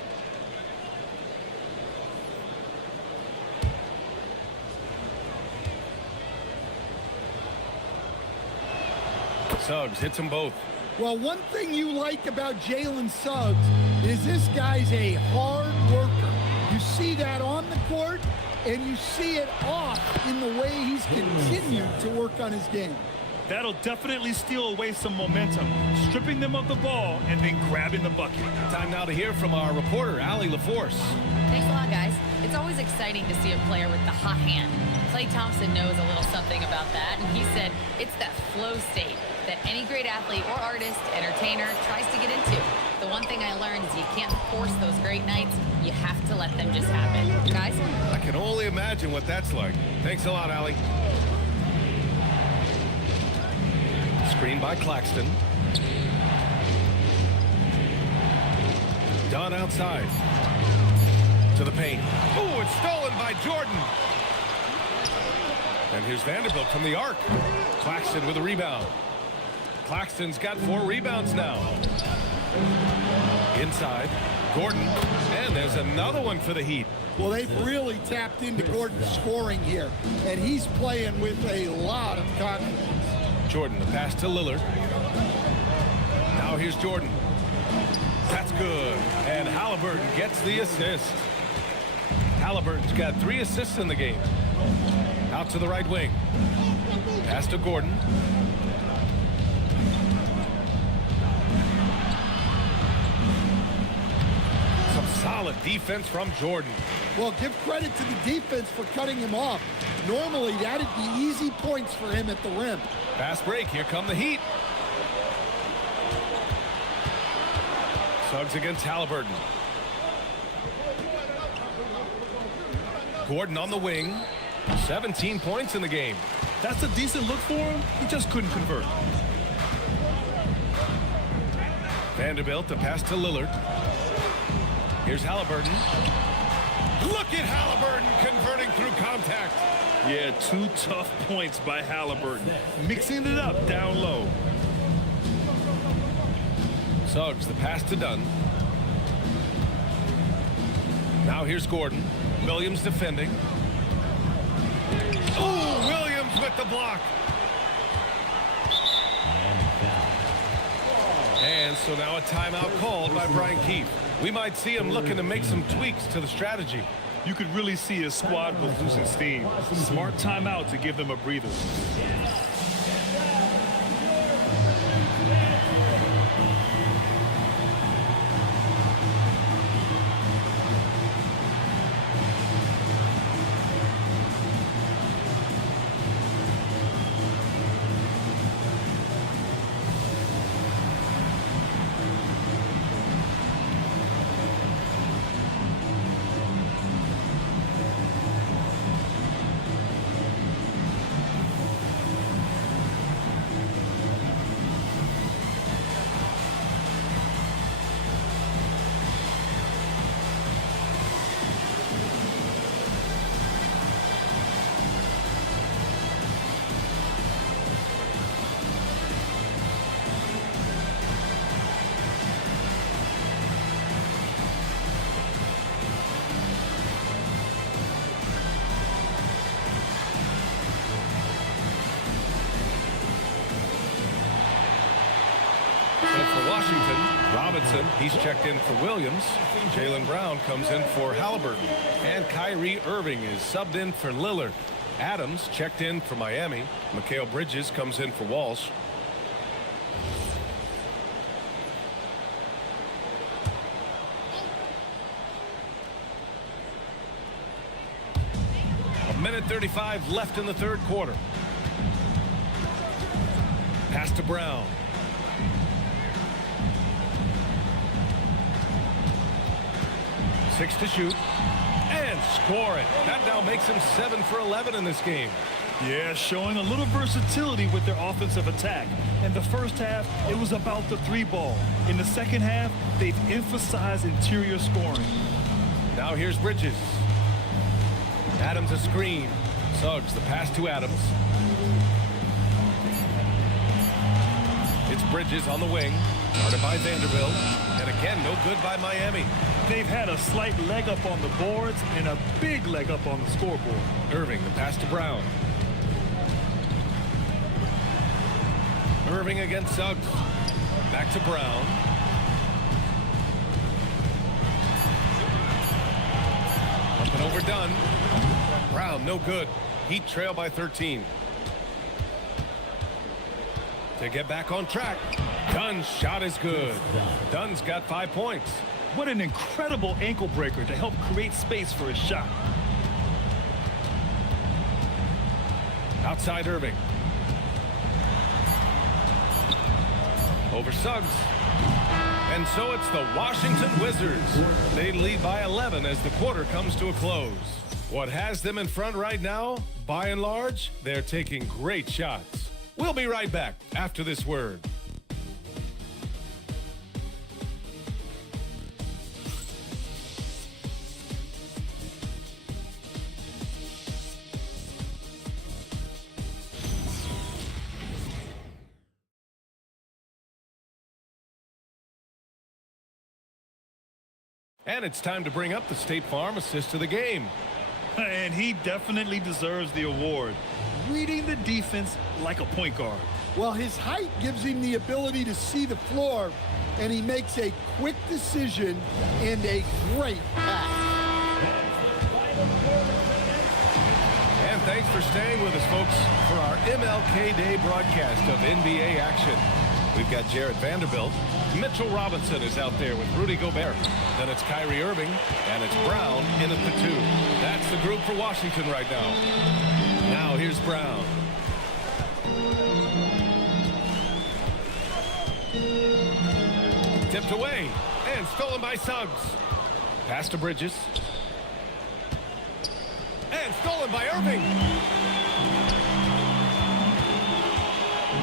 Suggs hits them both. Well, one thing you like about Jalen Suggs is this guy's a hard worker. You see that on the court, and you see it off in the way he's continued to work on his game. That'll definitely steal away some momentum, stripping them of the ball and then grabbing the bucket. Time now to hear from our reporter, Allie LaForce. Thanks a lot, guys. It's always exciting to see a player with the hot hand. Klay Thompson knows a little something about that, and he said it's that flow state that any great athlete or artist, entertainer, tries to get into. The one thing I learned is you can't force those great nights. You have to let them just happen. Guys? I can only imagine what that's like. Thanks a lot, Allie. Screen by Claxton. Dunn outside. To the paint. Oh, it's stolen by Jordan. And here's Vanderbilt from the arc. Claxton with a rebound. Claxton's got 4 rebounds now. Inside, Gordon, and there's another one for the Heat. Well, they've really tapped into Gordon's scoring here, and he's playing with a lot of confidence. Jordan, the pass to Lillard. Now here's Jordan. That's good. And Halliburton gets the assist. Halliburton's got 3 assists in the game. Out to the right wing. Pass to Gordon. Some solid defense from Jordan. Well, give credit to the defense for cutting him off. Normally, that'd be easy points for him at the rim. Fast break. Here come the Heat. Suggs against Halliburton. Gordon on the wing. 17 points in the game. That's a decent look for him. He just couldn't convert. Vanderbilt, the pass to Lillard. Here's Halliburton. Look at Halliburton converting through contact. Yeah, 2 tough points by Halliburton. Mixing it up down low. Suggs, the pass to Dunn. Now here's Gordon. Williams defending. Oh, Williams with the block. And so now a timeout called by Brian Keefe. We might see him looking to make some tweaks to the strategy. You could really see his squad was losing steam. Smart timeout to give them a breather. For Washington, Robinson, he's checked in for Williams. Jaylen Brown comes in for Halliburton. And Kyrie Irving is subbed in for Lillard. Adams checked in for Miami. Mikal Bridges comes in for Walsh. A minute 35 left in the third quarter. Pass to Brown. Six to shoot and score it. That now makes him 7 for 11 in this game. Yeah, showing a little versatility with their offensive attack. In the first half, it was about the 3-ball. In the second half, they've emphasized interior scoring. Now here's Bridges. Adams a screen. Suggs the pass to Adams. It's Bridges on the wing. Guarded by Vanderbilt. And again, no good by Miami. They've had a slight leg up on the boards and a big leg up on the scoreboard. Irving, the pass to Brown. Irving against Suggs. Back to Brown. Up and overdone. Brown, no good. Heat trail by 13. To get back on track. Dunn's shot is good. Dunn's got 5 points. What an incredible ankle breaker to help create space for his shot. Outside Irving. Over Suggs. And so it's the Washington Wizards. They lead by 11 as the quarter comes to a close. What has them in front right now? By and large, they're taking great shots. We'll be right back after this word. And it's time to bring up the State Farm assist of the game. And he definitely deserves the award. Reading the defense like a point guard. Well, his height gives him the ability to see the floor, and he makes a quick decision and a great pass. And thanks for staying with us, folks, for our MLK Day broadcast of NBA action. We've got Jarrett Vanderbilt. Mitchell Robinson is out there with Rudy Gobert. Then it's Kyrie Irving, and it's Brown in at the 2. That's the group for Washington right now. Now here's Brown. Tipped away and stolen by Suggs. Pass to Bridges. And stolen by Irving.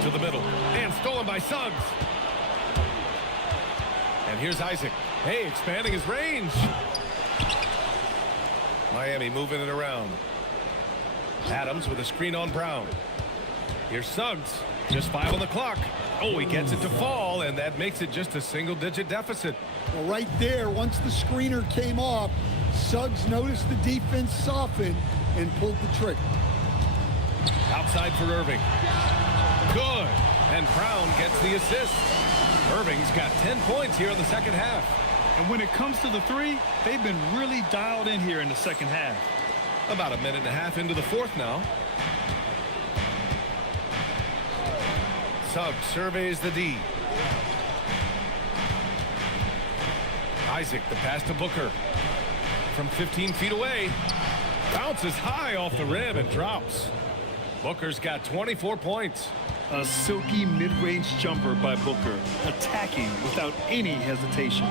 To the middle. And stolen by Suggs. And here's Isaac. Hey, expanding his range. Miami moving it around. Adams with a screen on Brown. Here's Suggs. Just 5 on the clock. Oh, he gets it to fall, and that makes it just a single-digit deficit. Well, right there, once the screener came off, Suggs noticed the defense soften and pulled the trigger. Outside for Irving. Good. And Brown gets the assist. Irving's got 10 points here in the second half. And when it comes to the 3, they've been really dialed in here in the second half. About a minute and a half into the fourth now. Suggs surveys the D. Isaac, the pass to Booker. From 15 feet away. Bounces high off the rim and drops. Booker's got 24 points. A silky mid-range jumper by Booker, attacking without any hesitation.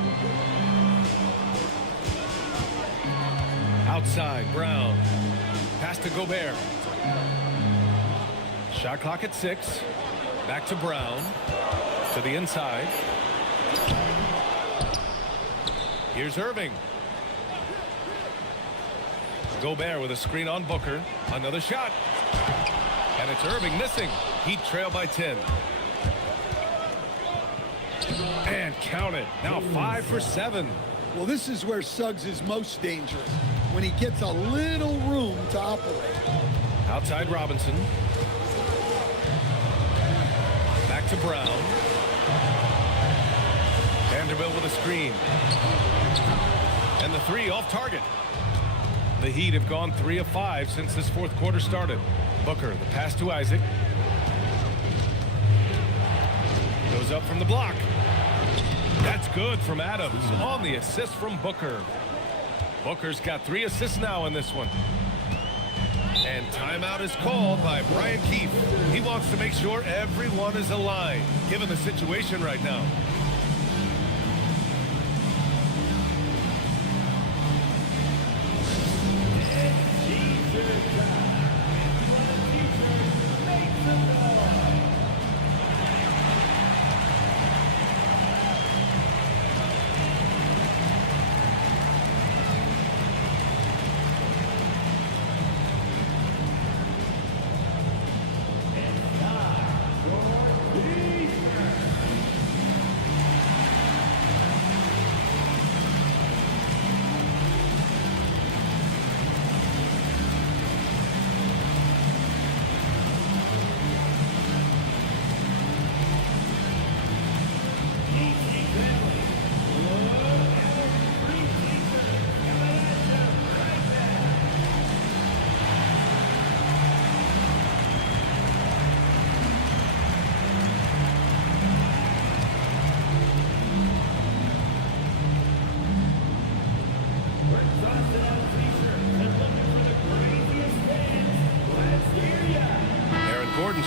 Outside, Brown. Pass to Gobert. Shot clock at 6. Back to Brown. To the inside. Here's Irving. Gobert with a screen on Booker. Another shot. And it's Irving missing. Heat trail by 10. And count it. Now 5 for 7. Well, this is where Suggs is most dangerous, when he gets a little room to operate. Outside Robinson. Back to Brown. Vanderbilt with a screen. And the 3 off target. The Heat have gone 3 of 5 since this fourth quarter started. Booker, the pass to Isaac. Goes up from the block. That's good from Adams on the assist from Booker. Booker's got 3 assists now in this one. And timeout is called by Brian Keefe. He wants to make sure everyone is aligned, given the situation right now.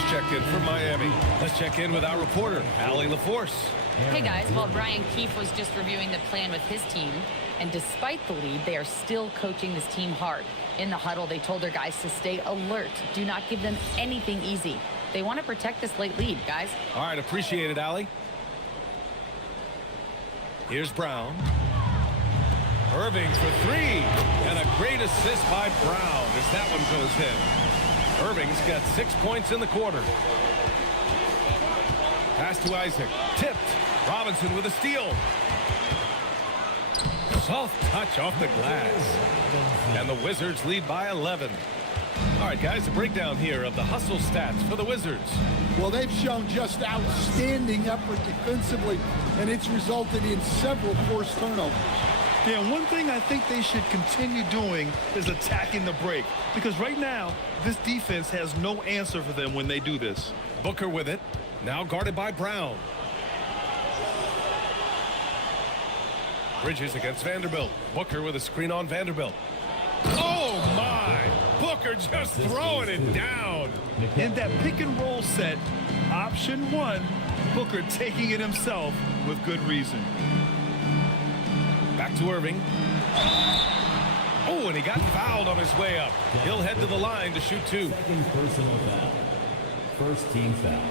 Checked in from Miami. Let's check in with our reporter, Allie LaForce. Hey guys, well, Brian Keefe was just reviewing the plan with his team, and despite the lead, they are still coaching this team hard. In the huddle, they told their guys to stay alert. Do not give them anything easy. They want to protect this late lead, guys. All right, appreciate it, Allie. Here's Brown. Irving for 3, and a great assist by Brown as that one goes in. Irving's got 6 points in the quarter. Pass to Isaac. Tipped. Robinson with a steal. Soft touch off the glass. And the Wizards lead by 11. All right, guys, a breakdown here of the hustle stats for the Wizards. Well, they've shown just outstanding effort defensively, and it's resulted in several forced turnovers. Yeah, one thing I think they should continue doing is attacking the break, because right now, this defense has no answer for them when they do this. Booker with it, now guarded by Brown. Bridges against Vanderbilt. Booker with a screen on Vanderbilt. Oh, my! Booker just throwing it down. In that pick and roll set, option one, Booker taking it himself with good reason. Back to Irving. Oh, and he got fouled on his way up. He'll head to the line to shoot two. Second personal foul. First team foul.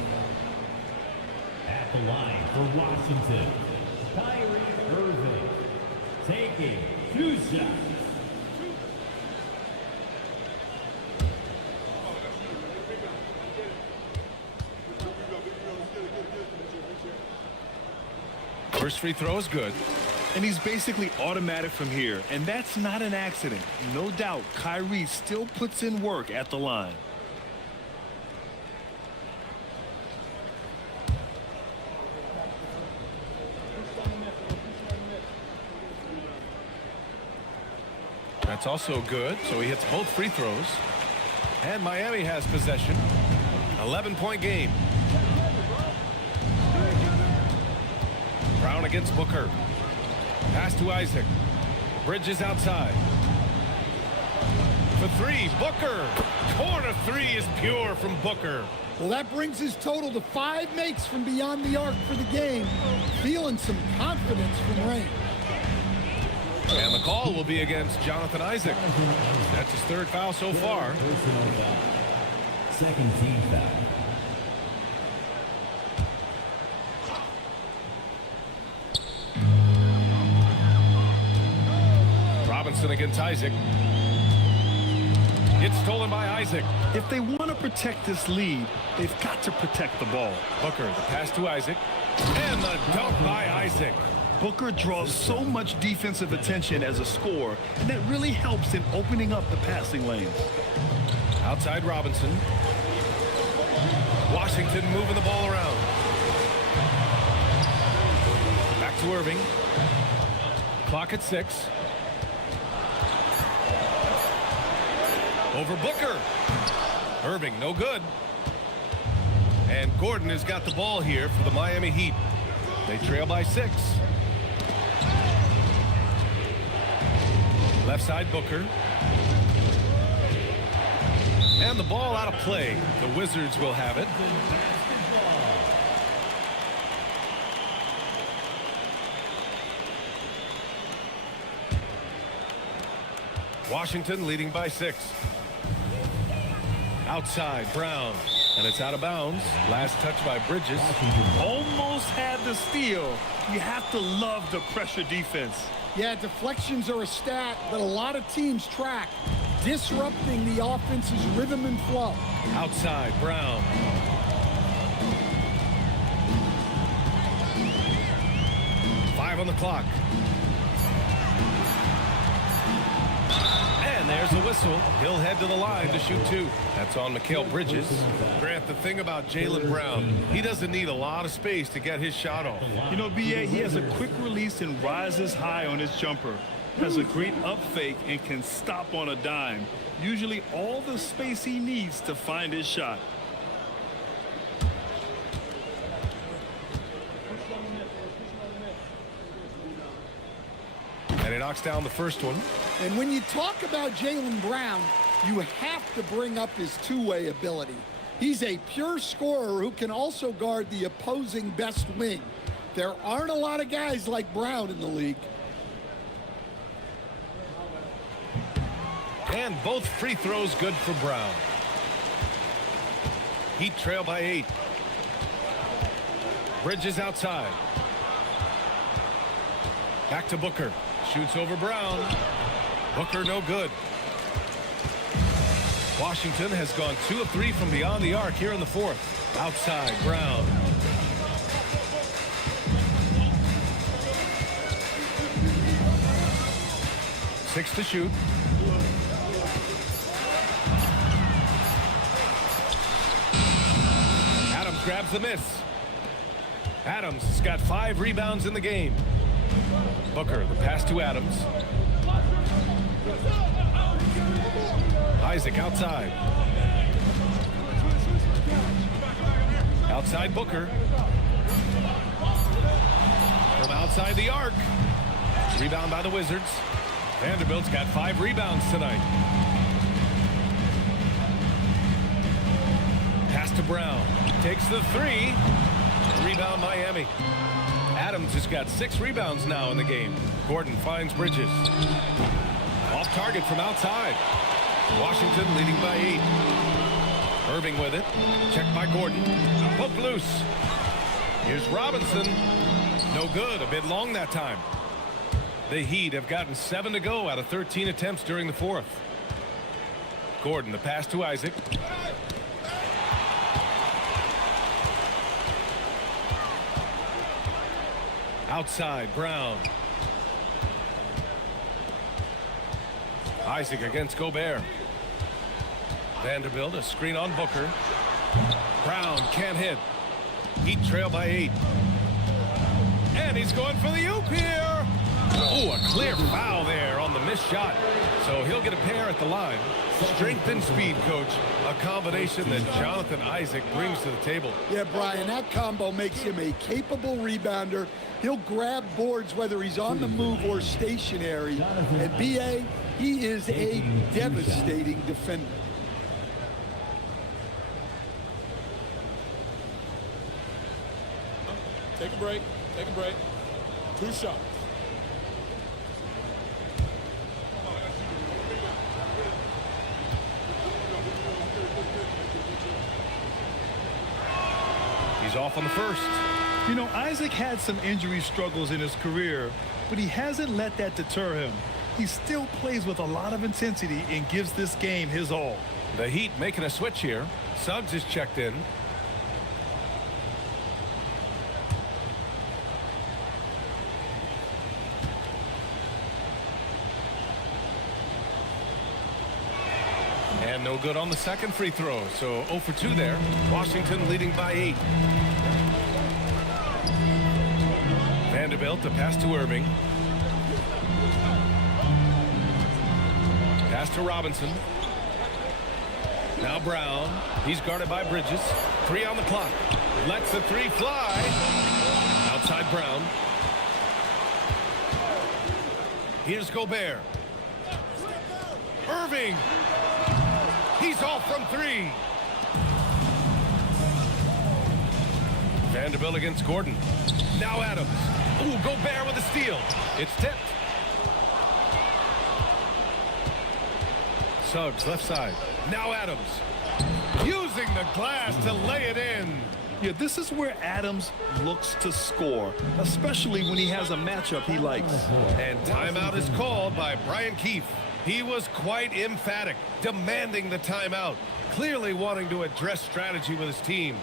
At the line for Washington, Kyrie Irving taking 2 shots. First free throw is good. And he's basically automatic from here, and that's not an accident. No doubt, Kyrie still puts in work at the line. That's also good, so he hits both free throws. And Miami has possession. 11-point game. Brown against Booker. Pass to Isaac. Bridges outside. For three, Booker. Corner three is pure from Booker. Well, that brings his total to 5 makes from beyond the arc for the game. Feeling some confidence from range. And the call will be against Jonathan Isaac. That's his 3rd foul so far. Personal foul. Second team foul. Robinson against Isaac. It's stolen by Isaac. If they want to protect this lead, they've got to protect the ball. Booker, the pass to Isaac. And the dunk by Isaac. Booker draws so much defensive attention as a scorer, and that really helps in opening up the passing lanes. Outside Robinson. Washington moving the ball around. Back to Irving. Clock at 6. Over Booker. Irving, no good. And Gordon has got the ball here for the Miami Heat. They trail by 6. Left side Booker. And the ball out of play. The Wizards will have it. Washington leading by 6. Outside Brown. And it's out of bounds. Last touch by Bridges. Almost had the steal. You have to love the pressure defense. Yeah, deflections are a stat that a lot of teams track, disrupting the offense's rhythm and flow. Outside Brown. Five on the clock. And there's the whistle. He'll head to the line to shoot 2. That's on Mikal Bridges. Grant, the thing about Jaylen Brown, he doesn't need a lot of space to get his shot off. You know, B.A., he has a quick release and rises high on his jumper. Has a great up fake and can stop on a dime. Usually all the space he needs to find his shot. And he knocks down the first one. And when you talk about Jaylen Brown, you have to bring up his two-way ability. He's a pure scorer who can also guard the opposing best wing. There aren't a lot of guys like Brown in the league. And both free throws good for Brown. Heat trail by 8. Bridges outside. Back to Booker. Shoots over Brown. Booker no good. Washington has gone 2 of 3 from beyond the arc here in the 4th. Outside Brown. 6 to shoot. Adams grabs the miss. Adams has got 5 rebounds in the game. Booker, the pass to Adams. Isaac outside. Outside Booker. From outside the arc. Rebound by the Wizards. Vanderbilt's got 5 rebounds tonight. Pass to Brown. Takes the 3. Rebound Miami. Adams has got 6 rebounds now in the game. Gordon finds Bridges. Off target from outside. Washington leading by 8. Irving with it. Checked by Gordon. Poke loose. Here's Robinson. No good. A bit long that time. The Heat have gotten 7 to go out of 13 attempts during the 4th. Gordon, the pass to Isaac. Outside, Brown. Isaac against Gobert. Vanderbilt, a screen on Booker. Brown can't hit. Heat trail by 8. And he's going for the oop here. Oh, a clear foul there on the missed shot. So he'll get a pair at the line. Strength and speed, Coach. A combination that Jonathan Isaac brings to the table. Yeah, Brian, that combo makes him a capable rebounder. He'll grab boards whether he's on the move or stationary. And B.A., he is a devastating defender. Take a break. Take a break. 2 shots. He's off on the first. You know, Isaac had some injury struggles in his career, but he hasn't let that deter him. He still plays with a lot of intensity and gives this game his all. The Heat making a switch here. Suggs is checked in. And no good on the second free throw. So 0 for 2 there. Washington leading by 8. Vanderbilt, the pass to Irving. Pass to Robinson. Now Brown. He's guarded by Bridges. 3 on the clock. Lets the 3 fly. Outside Brown. Here's Gobert. Irving. He's off from 3. Vanderbilt against Gordon. Now Adams. Ooh, Gobert with a steal. It's tipped. Suggs left side. Now Adams. Using the glass to lay it in. Yeah, this is where Adams looks to score, especially when he has a matchup he likes. And timeout is called by Brian Keefe. He was quite emphatic, demanding the timeout, clearly wanting to address strategy with his team.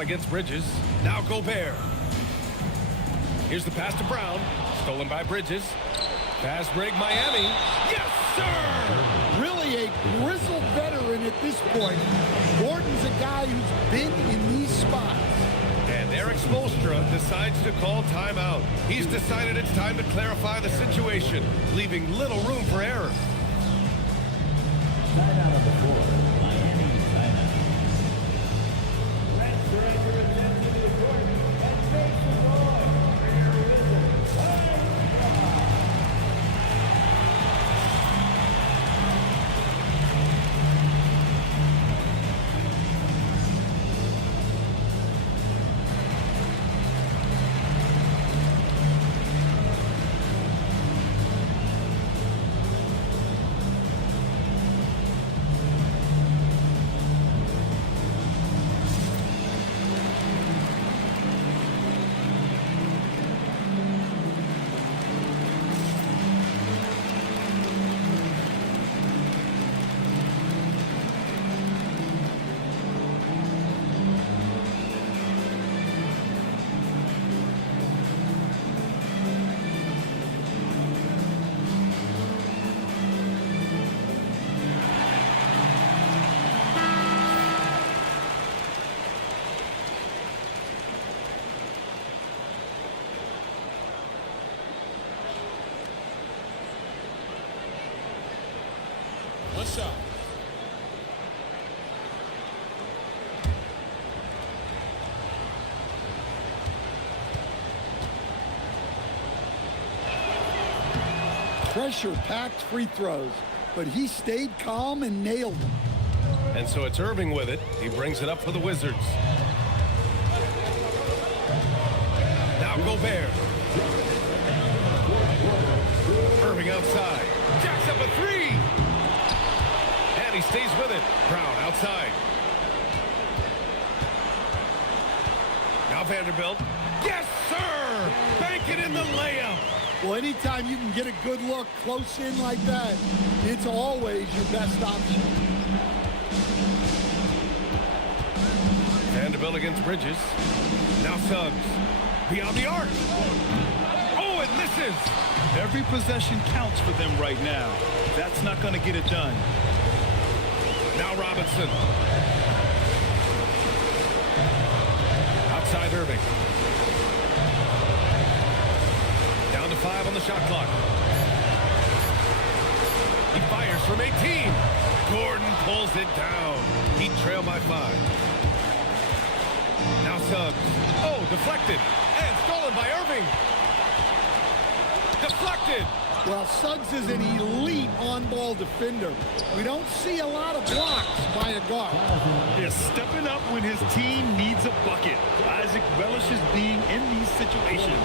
one against Bridges. Now Gobert. Here's the pass to Brown. Stolen by Bridges. Fast break, Miami. Yes, sir! Really a grizzled veteran at this point. Gordon's a guy who's been in these spots. And Eric Spoelstra decides to call timeout. He's decided it's time to clarify the situation, leaving little room for error. Timeout on the floor. Miami timeout. Transferring your attention to the court and face the ball. One shot. Pressure-packed free throws, but he stayed calm and nailed them. And so it's Irving with it. He brings it up for the Wizards. Now Gobert. Irving outside. Jacks up a three. And he stays with it. Brown outside. Now Vanderbilt. Yes, sir! Bank it in the layup. Well, anytime you can get a good look close in like that, it's always your best option. Vanderbilt against Bridges. Now Suggs. Beyond the arc. Oh, it misses. Every possession counts for them right now. That's not going to get it done. Now Robinson. Outside Irving. Down to 5 on the shot clock. He fires from 18. Gordon pulls it down. He trailed by 5. Now Suggs. Oh, deflected. And stolen by Irving. Deflected. Well, Suggs is an elite on-ball defender. We don't see a lot of blocks by a guard. They're stepping up when his team needs a bucket. Isaac relishes being in these situations.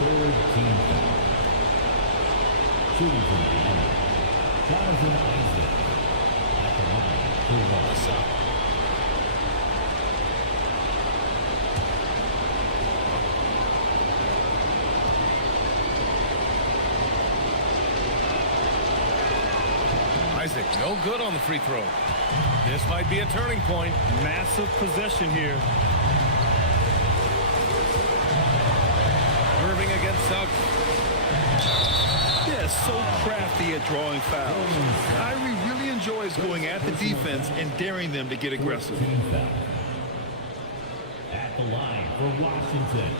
Third team foul. Shooting from behind. Jonathan Isaac. At the line. 2-1. Isaac, no good on the free throw. This might be a turning point. Massive possession here. Irving against Suggs. Yeah, so crafty at drawing fouls. Kyrie really enjoys going at the defense and daring them to get aggressive. At the line for Washington.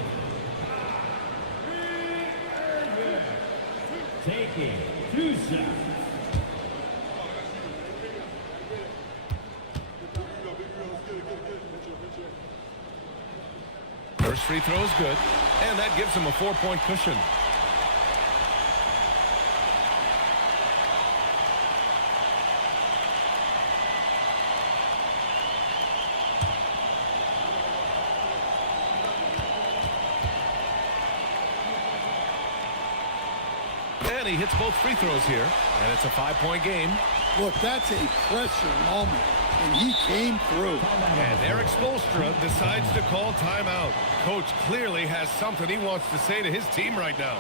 Taking 2 shots. First free throw is good, and that gives him a 4-point cushion. And he hits both free throws here, and it's a 5-point game. Look, that's a pressure moment, and he came through. And Eric Spoelstra decides to call timeout. Coach clearly has something he wants to say to his team right now.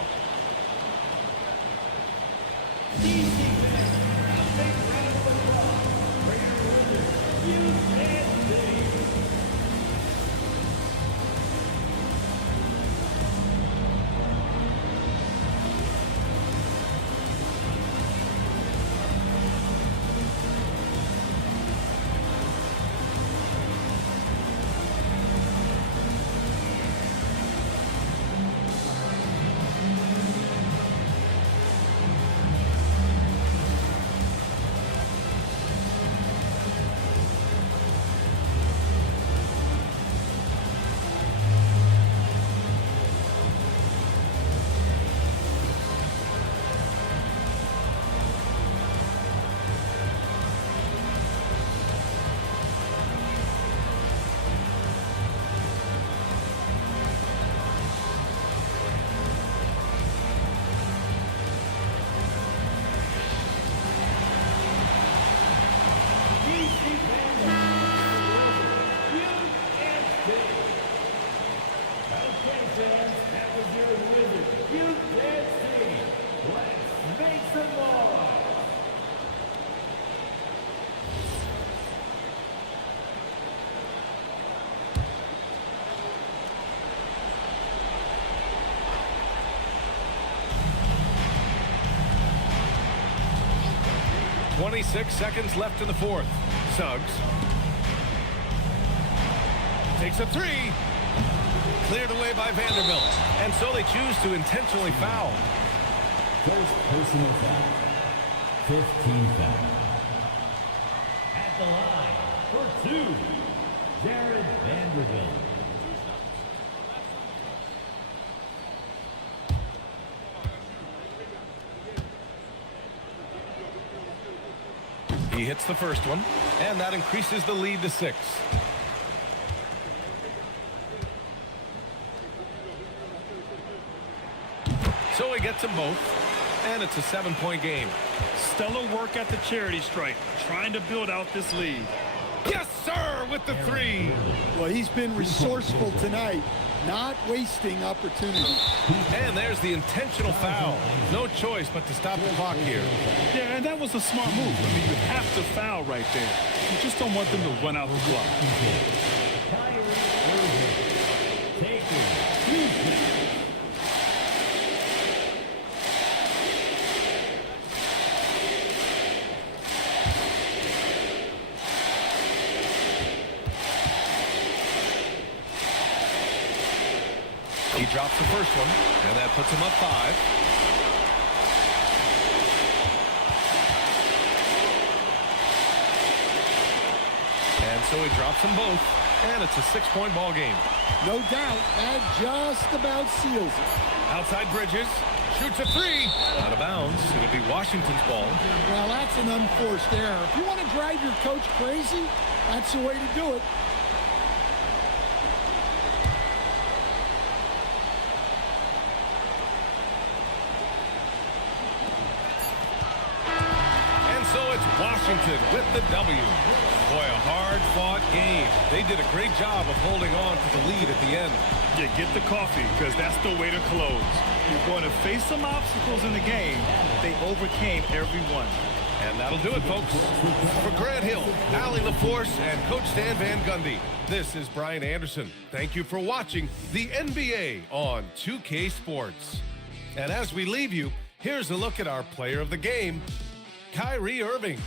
Okay, fans, that was your winner. You can't see. Let's make some more. .26 seconds left in the fourth. Suggs takes a three. Cleared away by Vanderbilt. And so they choose to intentionally foul. First personal foul. 15 foul. At the line for two, Jared Vanderbilt. He hits the first one, and that increases the lead to 6. So he gets them both, and it's a 7-point game. Stellar work at the charity stripe, trying to build out this lead. Yes, sir, with the 3. Well, he's been resourceful tonight, not wasting opportunity. And there's the intentional foul. No choice but to stop the clock here. Yeah, and that was a smart move. I mean, you have to foul right there. You just don't want them to run out the clock. He drops the first one, and that puts him up 5. And so he drops them both, and it's a 6-point ball game. No doubt, that just about seals it. Outside Bridges, shoots a 3. Out of bounds. It'll be Washington's ball. Well, that's an unforced error. If you want to drive your coach crazy, that's the way to do it. So it's Washington with the W. Boy, a hard-fought game. They did a great job of holding on to the lead at the end. Yeah, get the coffee, because that's the way to close. You're going to face some obstacles in the game. They overcame every one. And that'll do it, folks. For Grant Hill, Allie LaForce, and Coach Stan Van Gundy, this is Brian Anderson. Thank you for watching the NBA on 2K Sports. And as we leave you, here's a look at our player of the game, Kyrie Irving.